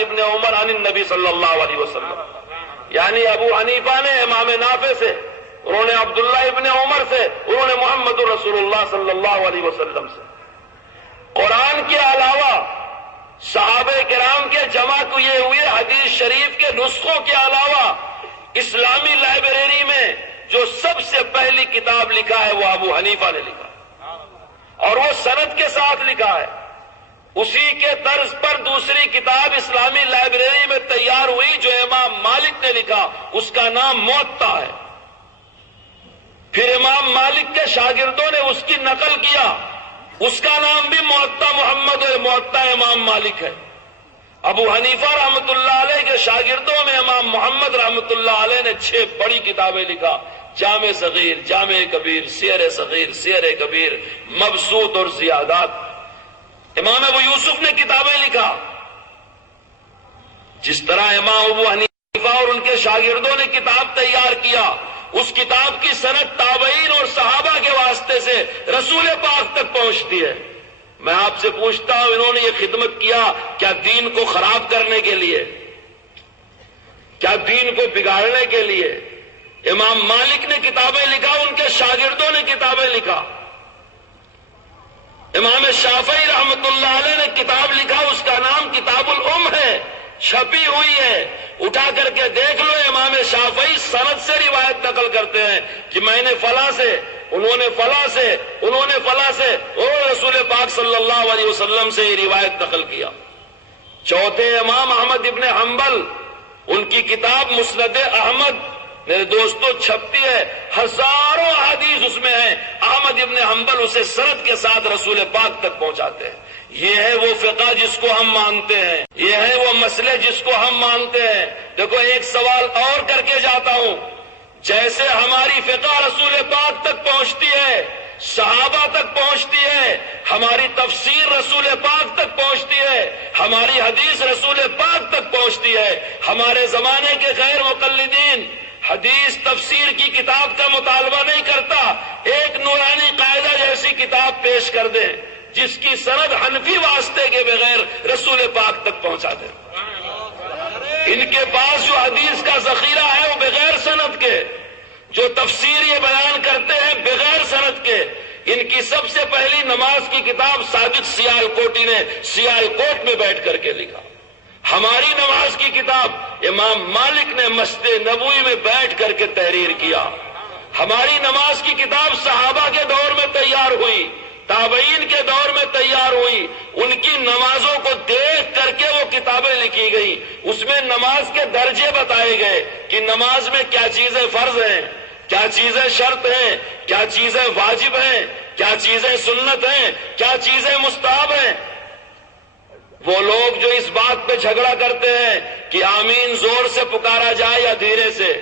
ابن عمر عن النبی صلی اللہ علیہ وسلم، یعنی ابو حنیفہ نے امام نافع سے، انہوں نے عبداللہ ابن عمر سے، انہوں نے محمد رسول اللہ صلی اللہ علیہ وسلم سے۔ قرآن کے علاوہ صحابہ کرام کے جمع کیے ہوئے حدیث شریف کے نسخوں کے علاوہ اسلامی لائبریری میں جو سب سے پہلی کتاب لکھا ہے وہ ابو حنیفہ نے لکھا، اور وہ سند کے ساتھ لکھا ہے۔ اسی کے طرز پر دوسری کتاب اسلامی لائبریری میں تیار ہوئی جو امام مالک نے لکھا، اس کا نام موطا ہے۔ پھر امام مالک کے شاگردوں نے اس کی نقل کیا، اس کا نام بھی موطا محمد اور موطا امام مالک ہے۔ ابو حنیفہ رحمۃ اللہ علیہ کے شاگردوں میں امام محمد رحمۃ اللہ علیہ نے 6 بڑی کتابیں لکھا، جامع صغیر، جامع کبیر، سیر صغیر، سیر کبیر، مبسوط اور زیادات۔ امام ابو یوسف نے کتابیں لکھا۔ جس طرح امام ابو حنیفہ اور ان کے شاگردوں نے کتاب تیار کیا، اس کتاب کی سند تابعین اور صحابہ کے واسطے سے رسول پاک تک پہنچتی ہے۔ میں آپ سے پوچھتا ہوں، انہوں نے یہ خدمت کیا کیا دین کو خراب کرنے کے لیے؟ کیا دین کو بگاڑنے کے لیے؟ امام مالک نے کتابیں لکھا، ان کے شاگردوں نے کتابیں لکھا۔ امام شافعی رحمۃ اللہ علیہ نے کتاب لکھا، اس کا نام کتاب الام ہے، چھپی ہوئی ہے، اٹھا کر کے دیکھ لو۔ امام شافعی سند سے روایت نقل کرتے ہیں کہ میں نے فلاں سے، انہوں نے فلاں سے، انہوں نے فلاں سے، اور رسول پاک صلی اللہ علیہ وسلم سے یہ روایت نقل کیا۔ چوتھے امام احمد ابن حنبل، ان کی کتاب مسند احمد میرے دوستو چھپتی ہے، ہزاروں احادیث اس میں ہیں، احمد ابن حنبل اسے سند کے ساتھ رسول پاک تک پہنچاتے ہیں۔ یہ ہے وہ فقہ جس کو ہم مانتے ہیں، یہ ہے وہ مسئلے جس کو ہم مانتے ہیں۔ دیکھو ایک سوال اور کر کے جاتا ہوں، جیسے ہماری فقہ رسول پاک تک پہنچتی ہے، صحابہ تک پہنچتی ہے، ہماری تفسیر رسول پاک تک پہنچتی ہے، ہماری حدیث رسول پاک تک پہنچتی ہے، ہمارے زمانے کے غیر مقلدین حدیث تفسیر کی کتاب کا مطالبہ نہیں کرتا، ایک نورانی قاعدہ جیسی کتاب پیش کر دیں جس کی سند حنفی واسطے کے بغیر رسول پاک تک پہنچا دیں۔ ان کے پاس جو حدیث کا ذخیرہ ہے وہ بغیر سند کے، جو تفسیر یہ بیان کرتے ہیں بغیر سند کے۔ ان کی سب سے پہلی نماز کی کتاب صادق سیال کوٹی نے سیال کوٹ میں بیٹھ کر کے لکھا۔ ہماری نماز کی کتاب امام مالک نے مسجد نبوی میں بیٹھ کر کے تحریر کیا۔ ہماری نماز کی کتاب صحابہ کے دور میں تیار ہوئی، تابعین کے دور میں تیار ہوئی، ان کی نمازوں کو دیکھ کر کے وہ کتابیں لکھی گئی۔ اس میں نماز کے درجے بتائے گئے کہ نماز میں کیا چیزیں فرض ہیں، کیا چیزیں شرط ہیں، کیا چیزیں واجب ہیں، کیا چیزیں سنت ہیں، کیا چیزیں مستحب ہیں۔ وہ لوگ جو اس بات پہ جھگڑا کرتے ہیں کہ آمین زور سے پکارا جائے یا دھیرے سے،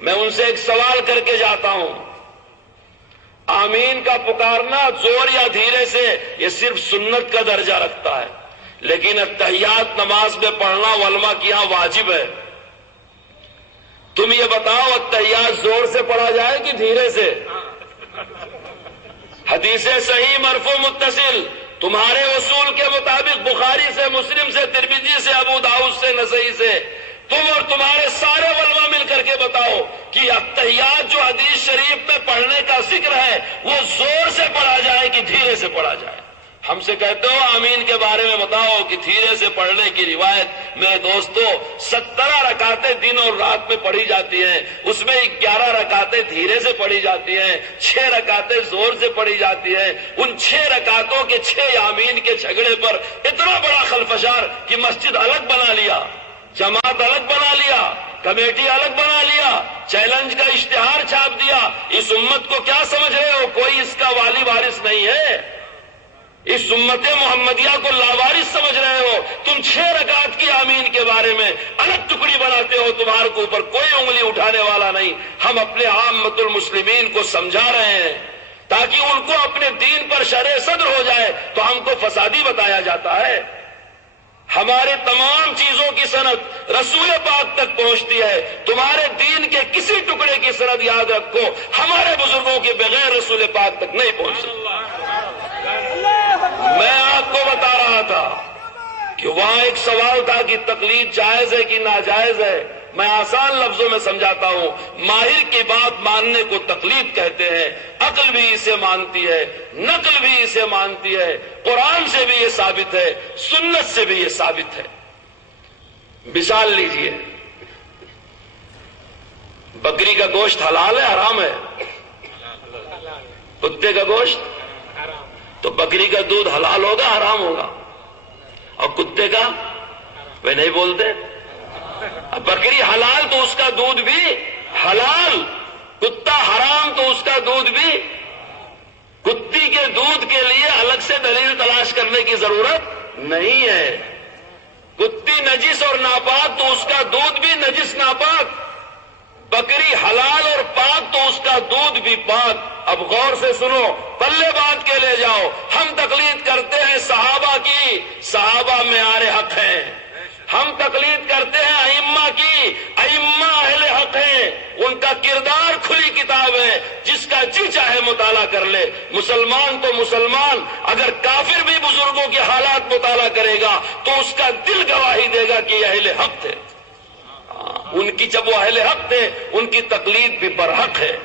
میں ان سے ایک سوال کر کے جاتا ہوں، آمین کا پکارنا زور یا دھیرے سے یہ صرف سنت کا درجہ رکھتا ہے، لیکن التحیات نماز میں پڑھنا علماء کی یہاں واجب ہے۔ تم یہ بتاؤ التحیات زور سے پڑھا جائے کہ دھیرے سے؟ حدیث صحیح مرفوع متصل تمہارے اصول کے مطابق بخاری سے، مسلم سے، ترمذی سے، ابو داؤد سے، نسائی سے، تم اور تمہارے سارے علماء مل کر کے بتاؤ کہ التحیات جو حدیث شریف میں پڑھنے کا ذکر ہے وہ زور سے پڑھا جائے کہ دھیرے سے پڑھا جائے؟ ہم سے کہتے ہو آمین کے بارے میں بتاؤ کہ دھیرے سے پڑھنے کی روایت میرے دوستو 17 رکعتیں دن اور رات میں پڑھی جاتی ہیں، اس میں 11 رکعتیں دھیرے سے پڑھی جاتی ہیں، 6 رکعتیں زور سے پڑھی جاتی ہیں۔ ان 6 رکعتوں کے 6 آمین کے جھگڑے پر اتنا بڑا خلفشار کہ مسجد الگ بنا لیا، جماعت الگ بنا لیا، کمیٹی الگ بنا لیا، چیلنج کا اشتہار چھاپ دیا۔ اس امت کو کیا سمجھ رہے ہو؟ کوئی اس کا والی وارث نہیں ہے، اس امت محمدیہ کو لاوارث سمجھ رہے ہو۔ تم 6 رکعت کی آمین کے بارے میں الگ ٹکڑی بناتے ہو، تمہارے کو اوپر کوئی انگلی اٹھانے والا نہیں۔ ہم اپنے عامت المسلمین کو سمجھا رہے ہیں تاکہ ان کو اپنے دین پر شرح صدر ہو جائے، تو ہم کو فسادی بتایا جاتا ہے۔ ہمارے تمام چیزوں کی سند رسول پاک تک پہنچتی ہے، تمہارے دین کے کسی ٹکڑے کی سند یاد رکھو ہمارے بزرگوں کے بغیر رسول پاک تک نہیں پہنچ سکتی۔ میں آپ کو بتا رہا تھا کہ وہاں ایک سوال تھا کہ تقلید جائز ہے کہ ناجائز ہے. میں آسان لفظوں میں سمجھاتا ہوں. ماہر کی بات ماننے کو تقلید کہتے ہیں. عقل بھی اسے مانتی ہے, نقل بھی اسے مانتی ہے, قرآن سے بھی یہ ثابت ہے, سنت سے بھی یہ ثابت ہے. مثال لیجئے, بکری کا گوشت حلال ہے حرام ہے؟ کتے کا گوشت؟ تو بکری کا دودھ حلال ہوگا حرام ہوگا؟ اور کتے کا؟ وہ نہیں بولتے. بکری حلال تو اس کا دودھ بھی حلال, کتا حرام تو اس کا دودھ بھی. کتی کے دودھ کے لیے الگ سے دلیل تلاش کرنے کی ضرورت نہیں ہے. کتی نجس اور ناپاک تو اس کا دودھ بھی نجس ناپاک. بکری حلال اور پاک تو اس کا دودھ بھی پاک. اب غور سے سنو, پلے بات کے لے جاؤ. ہم تقلید کرتے ہیں صحابہ کی, صحابہ معیار حق ہیں. ہم تقلید کرتے ہیں ائمہ کی, ائمہ اہل حق ہیں. ان کا کردار کھلی کتاب ہے, جس کا جی چاہے مطالعہ کر لے. مسلمان تو مسلمان, اگر کافر بھی بزرگوں کے حالات مطالعہ کرے گا تو اس کا دل گواہی دے گا کہ یہ اہل حق تھے. ان کی, جب وہ اہل حق تھے, ان کی تقلید بھی برحق ہے,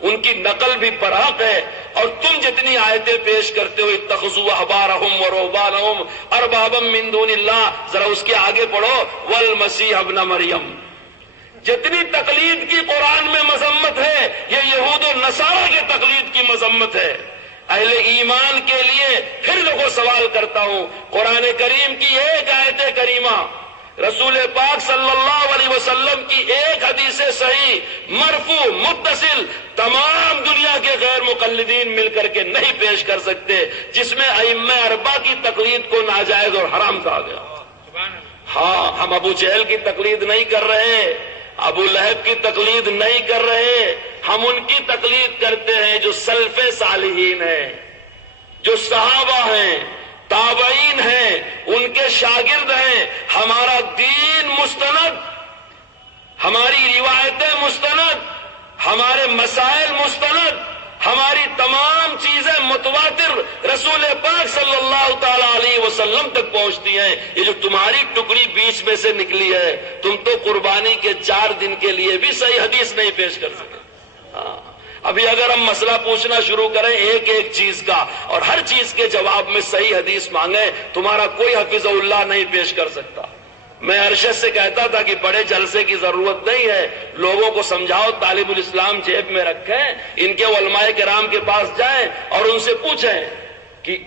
ان کی نقل بھی برحق ہے. اور تم جتنی آیتیں پیش کرتے ہو, اتخذوا احبارهم ورهبانهم اربابا من دون اللہ, ذرا اس کے آگے پڑھو, والمسیح ابن مریم. جتنی تقلید کی قرآن میں مذمت ہے, یہ یہود و نصارہ کے تقلید کی مذمت ہے. اہل ایمان کے لیے پھر لوگوں سوال کرتا ہوں, قرآن کریم کی ایک آیت کریمہ, رسول پاک صلی اللہ علیہ وسلم کی ایک حدیث صحیح مرفوع متصل تمام دنیا کے غیر مقلدین مل کر کے نہیں پیش کر سکتے, جس میں ائمہ اربعہ کی تقلید کو ناجائز اور حرام کہا گیا. ہاں, ہم ابو جہل کی تقلید نہیں کر رہے, ابو لہب کی تقلید نہیں کر رہے. ہم ان کی تقلید کرتے ہیں جو سلف صالحین ہیں, جو صحابہ ہیں, تابعین ہیں, ان کے شاگرد ہیں. ہمارا دین مستند, ہماری روایتیں مستند, ہمارے مسائل مستند, ہماری تمام چیزیں متواتر رسول پاک صلی اللہ تعالی علیہ وسلم تک پہنچتی ہیں. یہ جو تمہاری ٹکڑی بیچ میں سے نکلی ہے, تم تو قربانی کے 4 دن کے لیے بھی صحیح حدیث نہیں پیش کر سکے. ابھی اگر ہم مسئلہ پوچھنا شروع کریں ایک ایک چیز کا, اور ہر چیز کے جواب میں صحیح حدیث مانگیں, تمہارا کوئی حفظ اللہ نہیں پیش کر سکتا. میں ارشد سے کہتا تھا کہ بڑے جلسے کی ضرورت نہیں ہے, لوگوں کو سمجھاؤ, طالب الاسلام جیب میں رکھیں, ان کے علماء کرام کے پاس جائیں اور ان سے پوچھیں کہ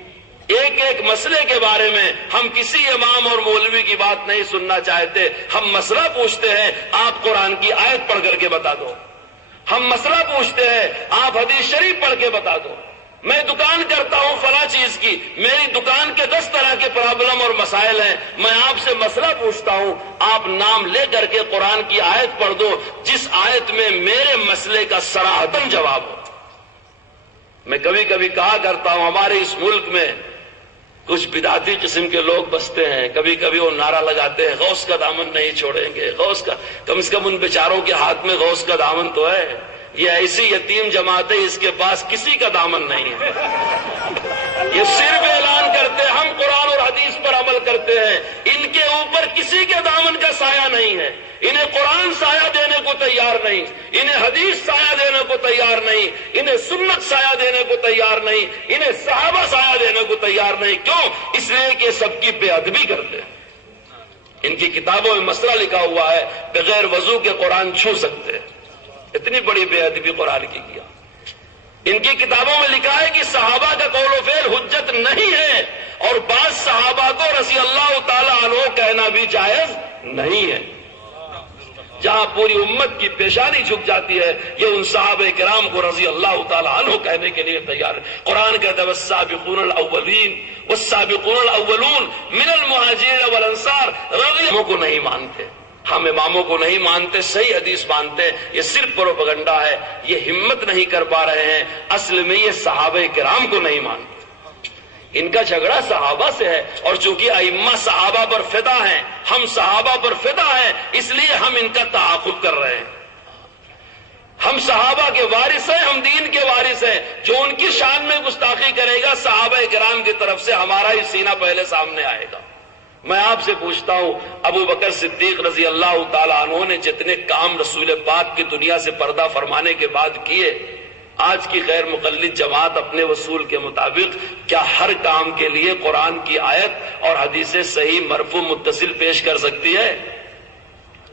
ایک ایک مسئلے کے بارے میں ہم کسی امام اور مولوی کی بات نہیں سننا چاہتے. ہم مسئلہ پوچھتے ہیں, آپ قرآن کی آیت پڑھ کر کے بتا دو. ہم مسئلہ پوچھتے ہیں, آپ حدیث شریف پڑھ کے بتا دو. میں دکان کرتا ہوں فلاں چیز کی, میری دکان کے 10 طرح کے پرابلم اور مسائل ہیں, میں آپ سے مسئلہ پوچھتا ہوں, آپ نام لے کر کے قرآن کی آیت پڑھ دو جس آیت میں میرے مسئلے کا صراحتاً جواب ہو. میں کبھی کبھی کہا کرتا ہوں, ہمارے اس ملک میں کچھ بدعتی قسم کے لوگ بستے ہیں, کبھی کبھی وہ نعرہ لگاتے ہیں غوث کا دامن نہیں چھوڑیں گے, غوث کا, کم سے کم ان بیچاروں کے ہاتھ میں غوث کا دامن تو ہے. یہ ایسی یتیم جماعت ہے, اس کے پاس کسی کا دامن نہیں ہے. یہ صرف اعلان کرتے ہیں ہم قرآن اور حدیث پر عمل کرتے ہیں, ان کے اوپر کسی کے دامن کا سایہ نہیں ہے. انہیں قرآن سایہ دینے کو تیار نہیں, انہیں حدیث سایہ دینے کو تیار نہیں, انہیں سنت سایہ دینے کو تیار نہیں, انہیں صحابہ سایہ دینے کو تیار نہیں. کیوں؟ اس لیے کہ سب کی بے ادبی کرتے ہیں. ان کی کتابوں میں مسئلہ لکھا ہوا ہے, بغیر وضو کے قرآن چھو سکتے ہیں. اتنی بڑی بے ادبی قرآن کی کیا. ان کی کتابوں میں لکھا ہے کہ صحابہ کا قول و فعل حجت نہیں ہے, اور بعض صحابہ کو رضی اللہ تعالی عنہ کہنا بھی جائز نہیں ہے. جہاں پوری امت کی پیشانی جھک جاتی ہے, یہ ان صحابہ کرام کو رضی اللہ تعالی عنہ کہنے کے لیے تیار ہے. قرآن کہتا ہے والسابقون الاولین والسابقون الاولون من المہاجرین والانصار رضی اللہ کو نہیں مانتے. ہم اماموں کو نہیں مانتے, صحیح حدیث مانتے ہیں. یہ صرف پروپیگنڈا ہے, یہ ہمت نہیں کر پا رہے ہیں. اصل میں یہ صحابہ کرام کو نہیں مانتے. ان کا جھگڑا صحابہ سے ہے, اور چونکہ ائمہ صحابہ پر فدا ہیں, ہم صحابہ پر فدا ہیں, اس لیے ہم ان کا تعاقب کر رہے ہیں. ہم صحابہ کے وارث ہیں, ہم دین کے وارث ہیں. جو ان کی شان میں گستاخی کرے گا صحابہ کرام کی طرف سے ہمارا ہی سینہ پہلے سامنے آئے گا. میں آپ سے پوچھتا ہوں، ابو بکر صدیق رضی اللہ تعالیٰ عنہ نے جتنے کام رسول پاک کی دنیا سے پردہ فرمانے کے بعد کیے، آج کی غیر مقلد جماعت اپنے وصول کے مطابق کیا ہر کام کے لیے قرآن کی آیت اور حدیث صحیح مرفوع متصل پیش کر سکتی ہے؟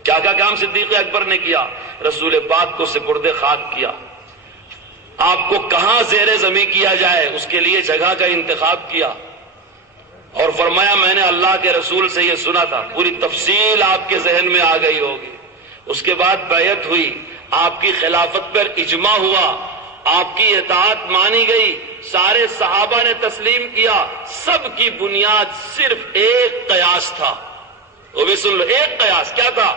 کیا کام صدیق اکبر نے کیا؟ رسول پاک کو سپرد خاک کیا، آپ کو کہاں زیر زمین کیا جائے اس کے لیے جگہ کا انتخاب کیا، اور فرمایا میں نے اللہ کے رسول سے یہ سنا تھا، پوری تفصیل آپ کے ذہن میں آ گئی ہوگی۔ اس کے بعد بیعت ہوئی، آپ کی خلافت پر اجماع ہوا، آپ کی اطاعت مانی گئی، سارے صحابہ نے تسلیم کیا، سب کی بنیاد صرف ایک قیاس تھا، وہ بھی سن لو، ایک قیاس کیا تھا؟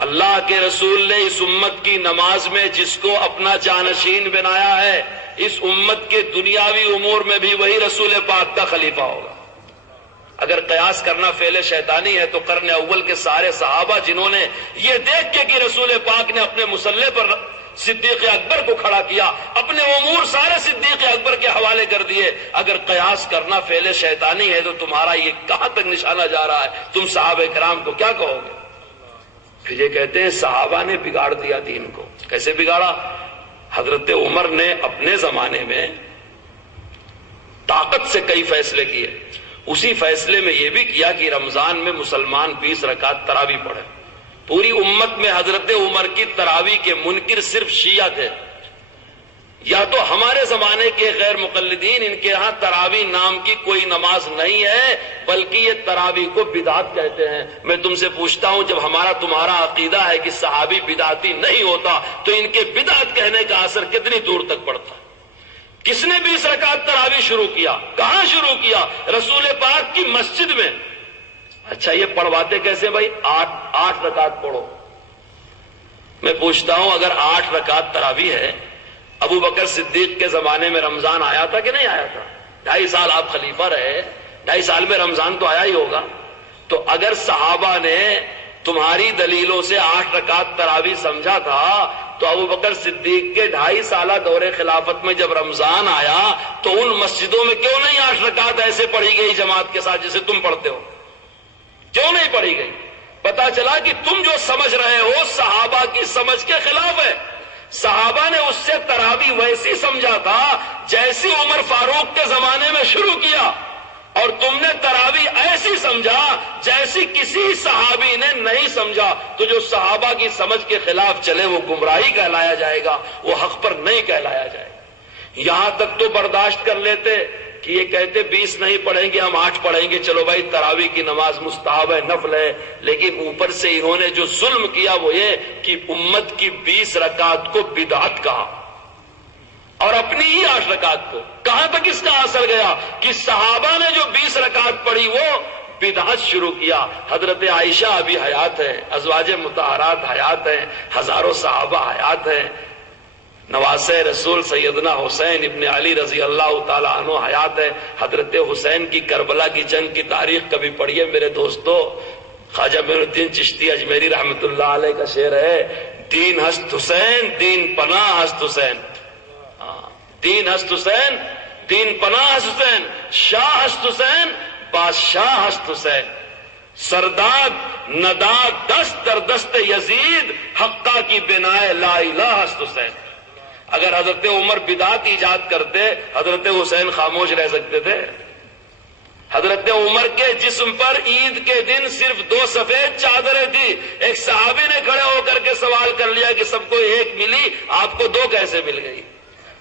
اللہ کے رسول نے اس امت کی نماز میں جس کو اپنا جانشین بنایا ہے، اس امت کے دنیاوی امور میں بھی وہی رسول پاک کا خلیفہ ہوگا۔ اگر قیاس کرنا فعل شیطانی ہے تو قرن اول کے سارے صحابہ جنہوں نے یہ دیکھ کے کہ رسول پاک نے اپنے مصلی پر صدیق اکبر کو کھڑا کیا، اپنے امور سارے صدیق اکبر کے حوالے کر دیے، اگر قیاس کرنا فعل شیطانی ہے تو تمہارا یہ کہاں تک نشانہ جا رہا ہے؟ تم صحابہ کرام کو کیا کہو گے؟ پھر یہ کہتے ہیں صحابہ نے بگاڑ دیا دین کو۔ کیسے بگاڑا؟ حضرت عمر نے اپنے زمانے میں طاقت سے کئی فیصلے کیے، اسی فیصلے میں یہ بھی کیا کہ رمضان میں مسلمان 20 رکعت تراویح پڑھے۔ پوری امت میں حضرت عمر کی تراویح کے منکر صرف شیعہ تھے، یا تو ہمارے زمانے کے غیر مقلدین، ان کے ہاں تراویح نام کی کوئی نماز نہیں ہے، بلکہ یہ تراویح کو بدعت کہتے ہیں۔ میں تم سے پوچھتا ہوں، جب ہمارا تمہارا عقیدہ ہے کہ صحابی بدعتی نہیں ہوتا تو ان کے بدعت کہنے کا اثر کتنی دور تک پڑتا ہے؟ کس نے 20 رکعت تراویح شروع کیا؟ کہاں شروع کیا؟ رسول پاک کی مسجد میں۔ اچھا یہ پڑھواتے کیسے بھائی؟ 8 رکعت پڑھو۔ میں پوچھتا ہوں، اگر 8 رکعت تراویح ہے، ابو بکر صدیق کے زمانے میں رمضان آیا تھا کہ نہیں آیا تھا؟ 2.5 سال آپ خلیفہ رہے، 2.5 سال میں رمضان تو آیا ہی ہوگا۔ تو اگر صحابہ نے تمہاری دلیلوں سے 8 رکعت تراویح سمجھا تھا تو ابو بکر صدیق کے 2.5 سالہ دور خلافت میں جب رمضان آیا تو ان مسجدوں میں کیوں نہیں 8 رکعت ایسے پڑھی گئی جماعت کے ساتھ جیسے تم پڑھتے ہو؟ کیوں نہیں پڑھی گئی؟ پتا چلا کہ تم جو سمجھ رہے ہو صحابہ کی سمجھ کے خلاف ہے۔ صحابہ نے اس سے تراویح ویسی سمجھا تھا جیسی عمر فاروق کے زمانے میں شروع کیا، اور تم نے تراویح ایسی سمجھا جیسی کسی صحابی نے نہیں سمجھا۔ تو جو صحابہ کی سمجھ کے خلاف چلے وہ گمراہی کہلایا جائے گا، وہ حق پر نہیں کہلایا جائے گا۔ یہاں تک تو برداشت کر لیتے کہ یہ کہتے 20 نہیں پڑھیں گے، ہم 8 پڑھیں گے، چلو بھائی تراویح کی نماز مستحب ہے، نفل ہے، لیکن اوپر سے انہوں نے جو ظلم کیا وہ یہ کہ امت کی 20 رکعت کو بدعت کہا، اور اپنی ہی 8 رکعت کو۔ کہاں تک اس کا اثر گیا کہ صحابہ نے جو 20 رکعت پڑھی وہ بدعت شروع کیا۔ حضرت عائشہ ابھی حیات ہے، ازواج مطہرات حیات ہیں، ہزاروں صحابہ حیات ہیں، نواسے رسول سیدنا حسین ابن علی رضی اللہ تعالی عنہ حیات ہے۔ حضرت حسین کی کربلا کی جنگ کی تاریخ کبھی پڑھیے میرے دوستو، خواجہ معین الدین چشتی اجمیری رحمت اللہ علیہ کا شعر ہے، دین ہست حسین دین پناہ ہست حسین، دین ہست حسین دین پناہ ہست حسین، شاہ ہست حسین بادشاہ ہست حسین، سرداد نداد دست در دست یزید حقہ کی بنائے لا الہ ہست حسین۔ اگر حضرت عمر بدعت ایجاد کرتے حضرت حسین خاموش رہ سکتے تھے؟ حضرت عمر کے جسم پر عید کے دن صرف 2 سفید چادریں تھی، ایک صحابی نے کھڑے ہو کر کے سوال کر لیا کہ سب کو 1 ملی، آپ کو 2 کیسے مل گئی؟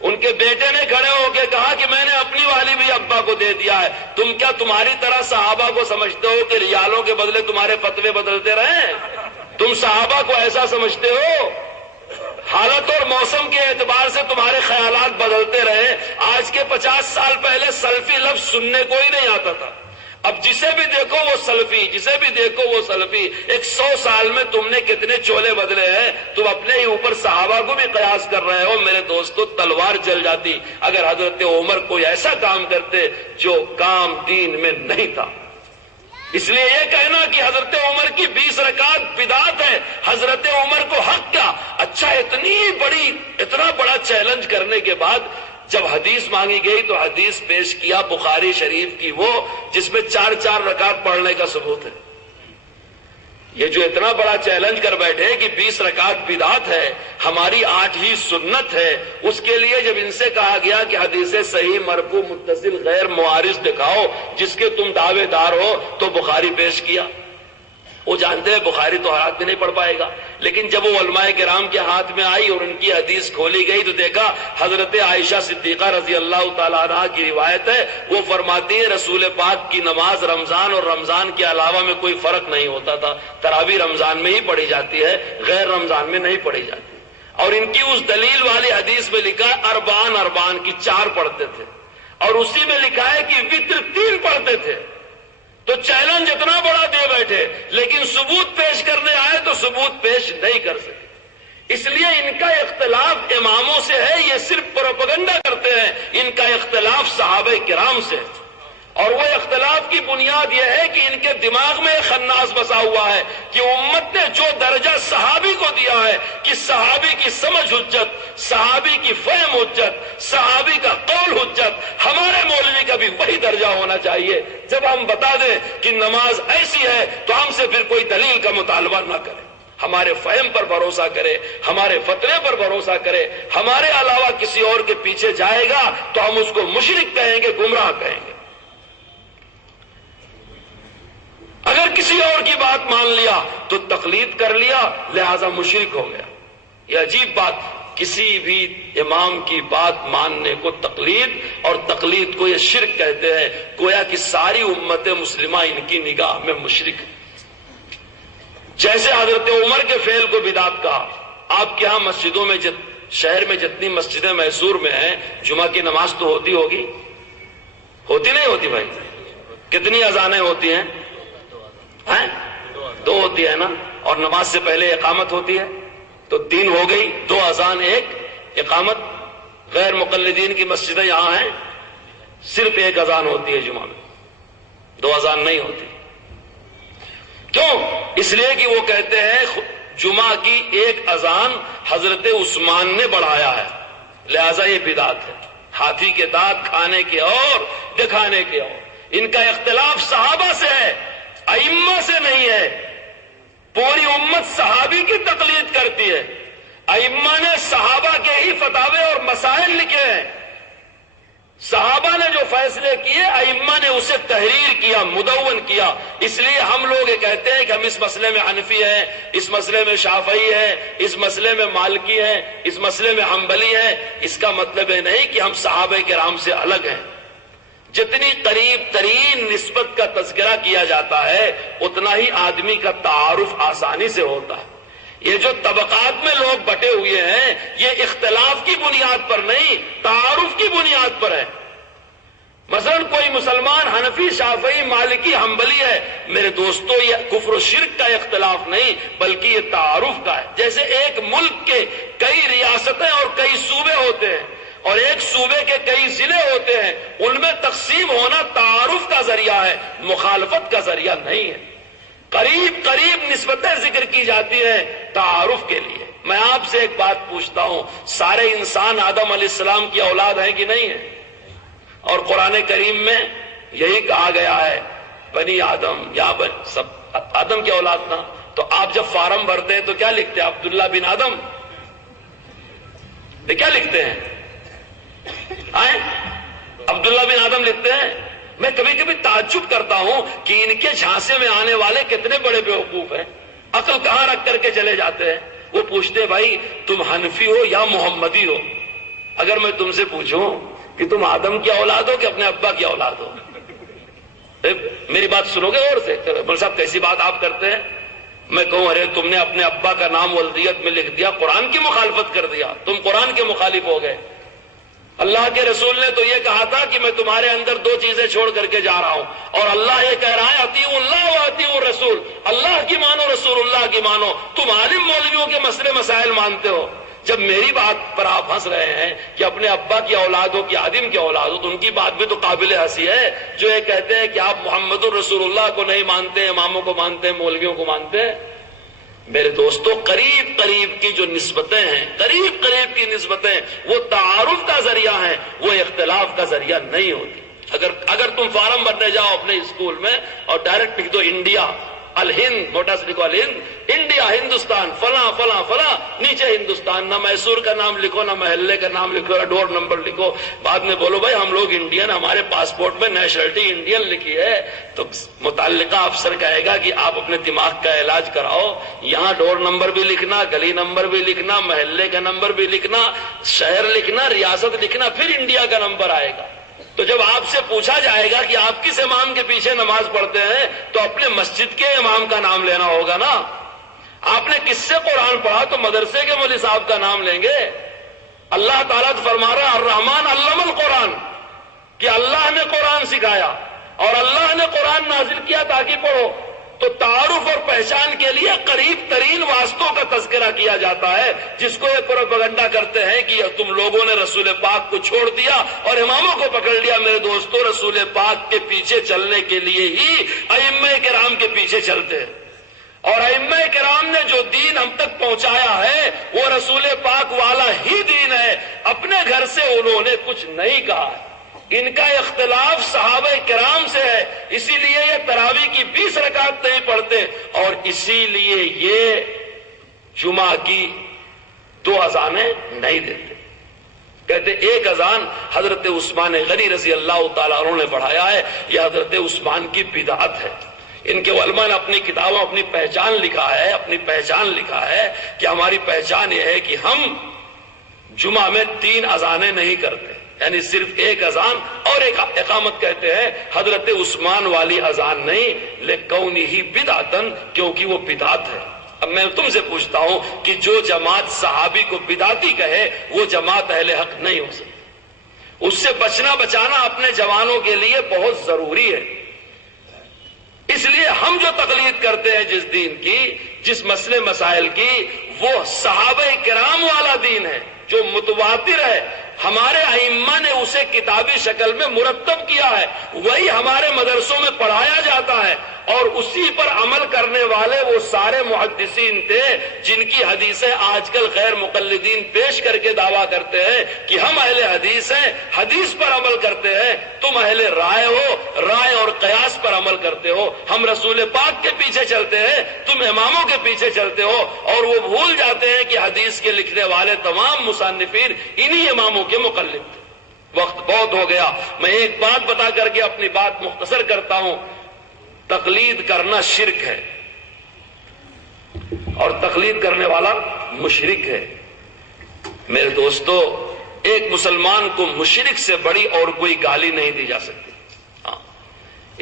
ان کے بیٹے نے کھڑے ہو کے کہا کہ میں نے اپنی والی بھی ابا کو دے دیا ہے۔ تم کیا تمہاری طرح صحابہ کو سمجھتے ہو کہ ریالوں کے بدلے تمہارے فتوے بدلتے رہیں؟ تم صحابہ کو ایسا سمجھتے ہو؟ حالت اور موسم کے اعتبار سے تمہارے خیالات بدلتے رہے۔ آج کے 50 سال پہلے سلفی لفظ سننے کو ہی نہیں آتا تھا، اب جسے بھی دیکھو وہ سلفی، جسے بھی دیکھو وہ سلفی۔ 100 سال میں تم نے کتنے چولے بدلے ہیں، تم اپنے ہی اوپر صحابہ کو بھی قیاس کر رہے ہو۔ میرے دوستو تلوار چل جاتی اگر حضرت عمر کوئی ایسا کام کرتے جو کام دین میں نہیں تھا۔ اس لیے یہ کہنا کہ حضرت عمر کی 20 رکعت بدعت ہے، حضرت عمر کو حق کیا؟ اچھا اتنا بڑا چیلنج کرنے کے بعد جب حدیث مانگی گئی تو حدیث پیش کیا بخاری شریف کی وہ جس میں 4 رکعت پڑھنے کا ثبوت ہے۔ یہ جو اتنا بڑا چیلنج کر بیٹھے کہ 20 رکعت بدعت ہے، ہماری 8 ہی سنت ہے، اس کے لیے جب ان سے کہا گیا کہ حدیث صحیح مرفوع متصل غیر معارض دکھاؤ جس کے تم دعوے دار ہو، تو بخاری پیش کیا۔ وہ جانتے ہیں بخاری تو ہر آدمی نہیں پڑھ پائے گا، لیکن جب وہ علماء کرام کے ہاتھ میں آئی اور ان کی حدیث کھولی گئی تو دیکھا حضرت عائشہ صدیقہ رضی اللہ تعالیٰ عنہ کی روایت ہے، وہ فرماتی ہے رسول پاک کی نماز رمضان اور رمضان کے علاوہ میں کوئی فرق نہیں ہوتا تھا، تراویح رمضان میں ہی پڑھی جاتی ہے، غیر رمضان میں نہیں پڑھی جاتی۔ اور ان کی اس دلیل والی حدیث میں لکھا اربعان کی 4 پڑھتے تھے، اور اسی میں لکھا ہے کہ وتر 3 پڑھتے تھے۔ تو چیلنج اتنا بڑا دے بیٹھے، لیکن ثبوت پیش کرنے آئے تو ثبوت پیش نہیں کر سکے۔ اس لیے ان کا اختلاف اماموں سے ہے، یہ صرف پروپیگنڈا کرتے ہیں، ان کا اختلاف صحابہ کرام سے ہے۔ اور وہ اختلاف کی بنیاد یہ ہے کہ ان کے دماغ میں ایک خناس بسا ہوا ہے کہ امت نے جو درجہ صحابی کو دیا ہے کہ صحابی کی سمجھ حجت، صحابی کی فہم حجت، صحابی کا قول حجت، ہمارے مولوی کا بھی وہی درجہ ہونا چاہیے۔ جب ہم بتا دیں کہ نماز ایسی ہے تو ہم سے پھر کوئی دلیل کا مطالبہ نہ کرے، ہمارے فہم پر بھروسہ کرے، ہمارے فتوے پر بھروسہ کرے۔ ہمارے علاوہ کسی اور کے پیچھے جائے گا تو ہم اس کو مشرک کہیں گے، گمراہ کہیں گے۔ اگر کسی اور کی بات مان لیا تو تقلید کر لیا، لہذا مشرک ہو گیا۔ یہ عجیب بات، کسی بھی امام کی بات ماننے کو تقلید، اور تقلید کو یہ شرک کہتے ہیں، گویا کہ ساری امت مسلمہ ان کی نگاہ میں مشرک ہے۔ جیسے حضرت عمر کے فعل کو بدعت کہا۔ آپ کے ہاں مسجدوں میں شہر میں جتنی مسجدیں میسور میں ہیں، جمعہ کی نماز تو ہوتی ہوگی، ہوتی نہیں ہوتی بھائی؟ کتنی اذانیں ہوتی ہیں؟ 2 ہوتی ہے نا، اور نماز سے پہلے اقامت ہوتی ہے، تو 3 ہو گئی، 2 اذان 1 اقامت۔ غیر مقلدین کی مسجدیں یہاں ہیں، صرف 1 اذان ہوتی ہے جمعہ میں، 2 اذان نہیں ہوتی۔ کیوں؟ اس لیے کہ وہ کہتے ہیں جمعہ کی 1 اذان حضرت عثمان نے بڑھایا ہے، لہذا یہ بدعت ہے۔ ہاتھی کے دانت کھانے کے اور دکھانے کے اور۔ ان کا اختلاف صحابہ سے ہے، ائمہ سے نہیں ہے۔ پوری امت صحابی کی تقلید کرتی ہے، ائمہ نے صحابہ کے ہی فتاوے اور مسائل لکھے ہیں، صحابہ نے جو فیصلے کیے ائمہ نے اسے تحریر کیا، مدون کیا۔ اس لیے ہم لوگ یہ کہتے ہیں کہ ہم اس مسئلے میں حنفی ہیں، اس مسئلے میں شافعی ہیں، اس مسئلے میں مالکی ہیں، اس مسئلے میں حنبلی ہیں۔ اس کا مطلب یہ نہیں کہ ہم صحابہ کرام سے الگ ہیں۔ جتنی قریب ترین نسبت کا تذکرہ کیا جاتا ہے اتنا ہی آدمی کا تعارف آسانی سے ہوتا ہے۔ یہ جو طبقات میں لوگ بٹے ہوئے ہیں یہ اختلاف کی بنیاد پر نہیں، تعارف کی بنیاد پر ہے۔ مثلا کوئی مسلمان حنفی، شافعی، مالکی، حنبلی ہے، میرے دوستو یہ کفر و شرک کا اختلاف نہیں بلکہ یہ تعارف کا ہے۔ جیسے ایک ملک کے کئی ریاستیں اور کئی صوبے ہوتے ہیں اور ایک صوبے کے کئی ضلع ہوتے ہیں، ان میں تقسیم ہونا تعارف کا ذریعہ ہے، مخالفت کا ذریعہ نہیں ہے۔ قریب قریب نسبتیں ذکر کی جاتی ہیں تعارف کے لیے۔ میں آپ سے ایک بات پوچھتا ہوں، سارے انسان آدم علیہ السلام کی اولاد ہیں کہ نہیں ہیں؟ اور قرآن کریم میں یہی کہا گیا ہے بنی آدم، یا سب آدم کی اولاد تھا۔ تو آپ جب فارم بھرتے ہیں تو کیا لکھتے ہیں؟ عبداللہ بن آدم، یہ کیا لکھتے ہیں؟ عبداللہ بن آدم لکھتے ہیں۔ میں کبھی کبھی تعجب کرتا ہوں کہ ان کے جھانسے میں آنے والے کتنے بڑے بیوقوف ہیں، عقل کہاں رکھ کر کے چلے جاتے ہیں۔ وہ پوچھتے ہیں بھائی تم حنفی ہو یا محمدی ہو؟ اگر میں تم سے پوچھوں کہ تم آدم کی اولاد ہو کہ اپنے ابا کی اولاد ہو، میری بات سنو گے اور سے؟ بول صاحب کیسی بات آپ کرتے ہیں؟ میں کہوں ارے تم نے اپنے ابا کا نام ولدیت میں لکھ دیا، قرآن کی مخالفت کر دیا، تم قرآن کے مخالف ہو گئے۔ اللہ کے رسول نے تو یہ کہا تھا کہ میں تمہارے اندر 2 چیزیں چھوڑ کر کے جا رہا ہوں، اور اللہ یہ کہہ رہا ہے اطیعوا اللہ و اطیعوا الرسول، اللہ کی مانو، رسول اللہ کی مانو۔ تم عالم مولویوں کے مسئلے مسائل مانتے ہو، جب میری بات پر آپ ہنس رہے ہیں کہ اپنے ابا کی اولاد ہو کہ آدم کی اولاد ہو، تو ان کی بات بھی تو قابل ہنسی ہے جو یہ کہتے ہیں کہ آپ محمد الرسول اللہ کو نہیں مانتے، اماموں کو مانتے ہیں، مولویوں کو مانتے ہیں۔ میرے دوستو قریب قریب کی جو نسبتیں ہیں، قریب قریب کی نسبتیں، وہ تعارف کا ذریعہ ہیں، وہ اختلاف کا ذریعہ نہیں ہوتی۔ اگر تم فارم بھرنے جاؤ اپنے اسکول میں اور ڈائریکٹ لکھ دو انڈیا الہند، موٹا سے لکھو الہند، انڈیا ہندوستان فلاں فلاں فلاں، نیچے ہندوستان، نہ میسور کا نام لکھو، نہ محلے کا نام لکھو، نہ ڈور نمبر لکھو، بعد میں بولو بھائی ہم لوگ انڈین، ہمارے پاسپورٹ میں نیشنلٹی انڈین لکھی ہے، تو متعلقہ افسر کہے گا کہ آپ اپنے دماغ کا علاج کراؤ، یہاں ڈور نمبر بھی لکھنا، گلی نمبر بھی لکھنا، محلے کا نمبر بھی لکھنا، شہر لکھنا، ریاست لکھنا، پھر انڈیا کا نمبر آئے گا۔ تو جب آپ سے پوچھا جائے گا کہ آپ کس امام کے پیچھے نماز پڑھتے ہیں، تو اپنے مسجد کے امام کا نام لینا ہوگا نا۔ آپ نے کس سے قرآن پڑھا تو مدرسے کے مولوی صاحب کا نام لیں گے۔ اللہ تعالیٰ فرما رہا الرحمن علم القرآن، کہ اللہ نے قرآن سکھایا اور اللہ نے قرآن نازل کیا تاکہ پڑھو۔ تو تعارف اور پہچان کے لیے قریب ترین واسطوں کا تذکرہ کیا جاتا ہے، جس کو یہ پروپیگنڈا کرتے ہیں کہ تم لوگوں نے رسول پاک کو چھوڑ دیا اور اماموں کو پکڑ لیا۔ میرے دوستو، رسول پاک کے پیچھے چلنے کے لیے ہی ائمہ کرام کے پیچھے چلتے ہیں، اور ائمہ کرام نے جو دین ہم تک پہنچایا ہے وہ رسول پاک والا ہی دین ہے۔ اپنے گھر سے انہوں نے کچھ نہیں کہا ہے، ان کا اختلاف صحابہ کرام سے ہے، اسی لیے یہ تراویح کی 20 رکعت نہیں پڑھتے، اور اسی لیے یہ جمعہ کی 2 اذانیں نہیں دیتے۔ کہتے ایک اذان حضرت عثمان غنی رضی اللہ تعالیٰ عنہ نے پڑھایا ہے، یہ حضرت عثمان کی بدعت ہے۔ ان کے علماء نے اپنی کتابوں اپنی پہچان لکھا ہے کہ ہماری پہچان یہ ہے کہ ہم جمعہ میں 3 اذانیں نہیں کرتے، یعنی صرف ایک اذان اور ایک اقامت کہتے ہیں، حضرت عثمان والی اذان نہیں، لِکَوْنِهِ بِدْعَةً، کیونکہ وہ بدعت ہے۔ اب میں تم سے پوچھتا ہوں کہ جو جماعت صحابی کو بدعتی کہے وہ جماعت اہل حق نہیں ہو سکتی۔ اس سے بچانا اپنے جوانوں کے لیے بہت ضروری ہے۔ اس لیے ہم جو تقلید کرتے ہیں جس دین کی، جس مسئلے مسائل کی، وہ صحابہ کرام والا دین ہے جو متواتر ہے، ہمارے ائمہ نے اسے کتابی شکل میں مرتب کیا ہے، وہی ہمارے مدرسوں میں پڑھایا جاتا ہے، اور اسی پر عمل کرنے والے وہ سارے محدثین تھے جن کی حدیثیں آج کل غیر مقلدین پیش کر کے دعویٰ کرتے ہیں کہ ہم اہل حدیث ہیں، حدیث پر عمل کرتے ہیں، تم اہل رائے ہو، رائے اور قیاس پر عمل کرتے ہو، ہم رسول پاک کے پیچھے چلتے ہیں، تم اماموں کے پیچھے چلتے ہو، اور وہ بھول جاتے ہیں کہ حدیث کے لکھنے والے تمام مصنفین انہی اماموں کے مقلد تھے۔ وقت بہت ہو گیا، میں ایک بات بتا کر کے اپنی بات مختصر کرتا ہوں۔ تقلید کرنا شرک ہے، اور تقلید کرنے والا مشرک ہے۔ میرے دوستو، ایک مسلمان کو مشرک سے بڑی اور کوئی گالی نہیں دی جا سکتی۔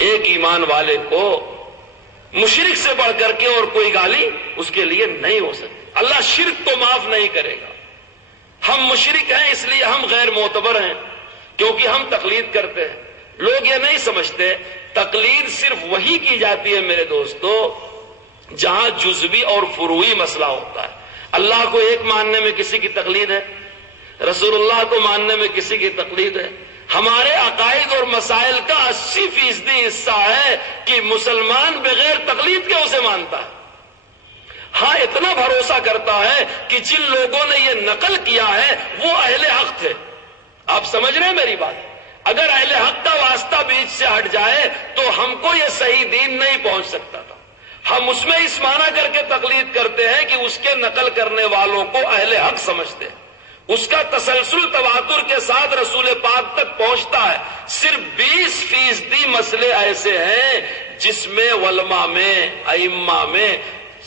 ایک ایمان والے کو مشرک سے بڑھ کر کے اور کوئی گالی اس کے لیے نہیں ہو سکتی۔ اللہ شرک تو معاف نہیں کرے گا۔ ہم مشرک ہیں اس لیے ہم غیر معتبر ہیں، کیونکہ ہم تقلید کرتے ہیں۔ لوگ یہ نہیں سمجھتے تقلید صرف وہی کی جاتی ہے میرے دوستو جہاں جزوی اور فروعی مسئلہ ہوتا ہے۔ اللہ کو ایک ماننے میں کسی کی تقلید ہے، رسول اللہ کو ماننے میں کسی کی تقلید ہے۔ ہمارے عقائد اور مسائل کا 80% حصہ ہے کہ مسلمان بغیر تقلید کے اسے مانتا ہے۔ ہاں اتنا بھروسہ کرتا ہے کہ جن لوگوں نے یہ نقل کیا ہے وہ اہل حق تھے۔ آپ سمجھ رہے ہیں میری بات؟ اگر اہل حق کا واسطہ بیچ سے ہٹ جائے تو ہم کو یہ صحیح دین نہیں پہنچ سکتا تھا۔ ہم اس میں اس معنی کر کے تقلید کرتے ہیں کہ اس کے نقل کرنے والوں کو اہل حق سمجھتے ہیں، اس کا تسلسل تواتر کے ساتھ رسول پاک تک پہنچتا ہے۔ صرف 20% مسئلے ایسے ہیں جس میں علماء میں، ائمہ میں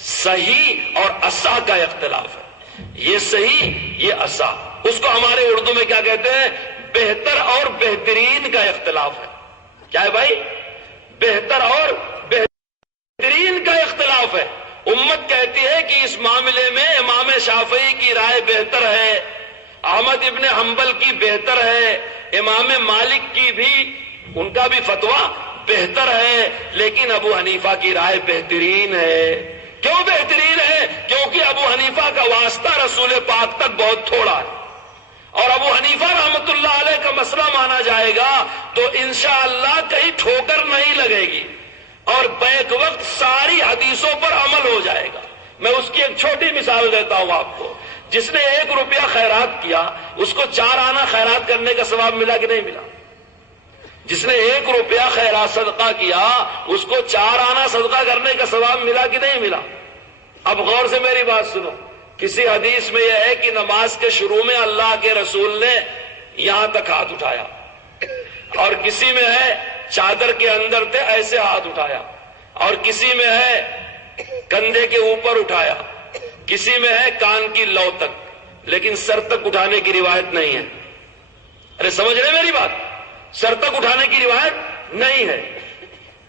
صحیح اور اصح کا اختلاف ہے۔ یہ صحیح، یہ اصح، اس کو ہمارے اردو میں کیا کہتے ہیں؟ بہتر اور بہترین کا اختلاف ہے۔ کیا ہے بھائی؟ بہتر اور بہترین کا اختلاف ہے۔ امت کہتی ہے کہ اس معاملے میں امام شافعی کی رائے بہتر ہے، احمد ابن حنبل کی بہتر ہے، امام مالک کی بھی، ان کا بھی فتویٰ بہتر ہے، لیکن ابو حنیفہ کی رائے بہترین ہے۔ کیوں بہترین ہے؟ کیونکہ ابو حنیفہ کا واسطہ رسول پاک تک بہت تھوڑا ہے، اور ابو حنیفہ رحمت اللہ علیہ کا مسئلہ مانا جائے گا تو انشاءاللہ کہیں ٹھوکر نہیں لگے گی، اور بیک وقت ساری حدیثوں پر عمل ہو جائے گا۔ میں اس کی ایک چھوٹی مثال دیتا ہوں آپ کو. جس نے 1 روپیہ خیرات کیا اس کو 4 آنا خیرات کرنے کا ثواب ملا کہ نہیں ملا؟ جس نے 1 روپیہ خیرات صدقہ کیا اس کو 4 آنا صدقہ کرنے کا ثواب ملا کہ نہیں ملا؟ اب غور سے میری بات سنو. کسی حدیث میں یہ ہے کہ نماز کے شروع میں اللہ کے رسول نے یہاں تک ہاتھ اٹھایا، اور کسی میں ہے چادر کے اندر تھے ایسے ہاتھ اٹھایا، اور کسی میں ہے کندھے کے اوپر اٹھایا، کسی میں ہے کان کی لو تک، لیکن سر تک اٹھانے کی روایت نہیں ہے. ارے سمجھ رہے میری بات؟ سر تک اٹھانے کی روایت نہیں ہے.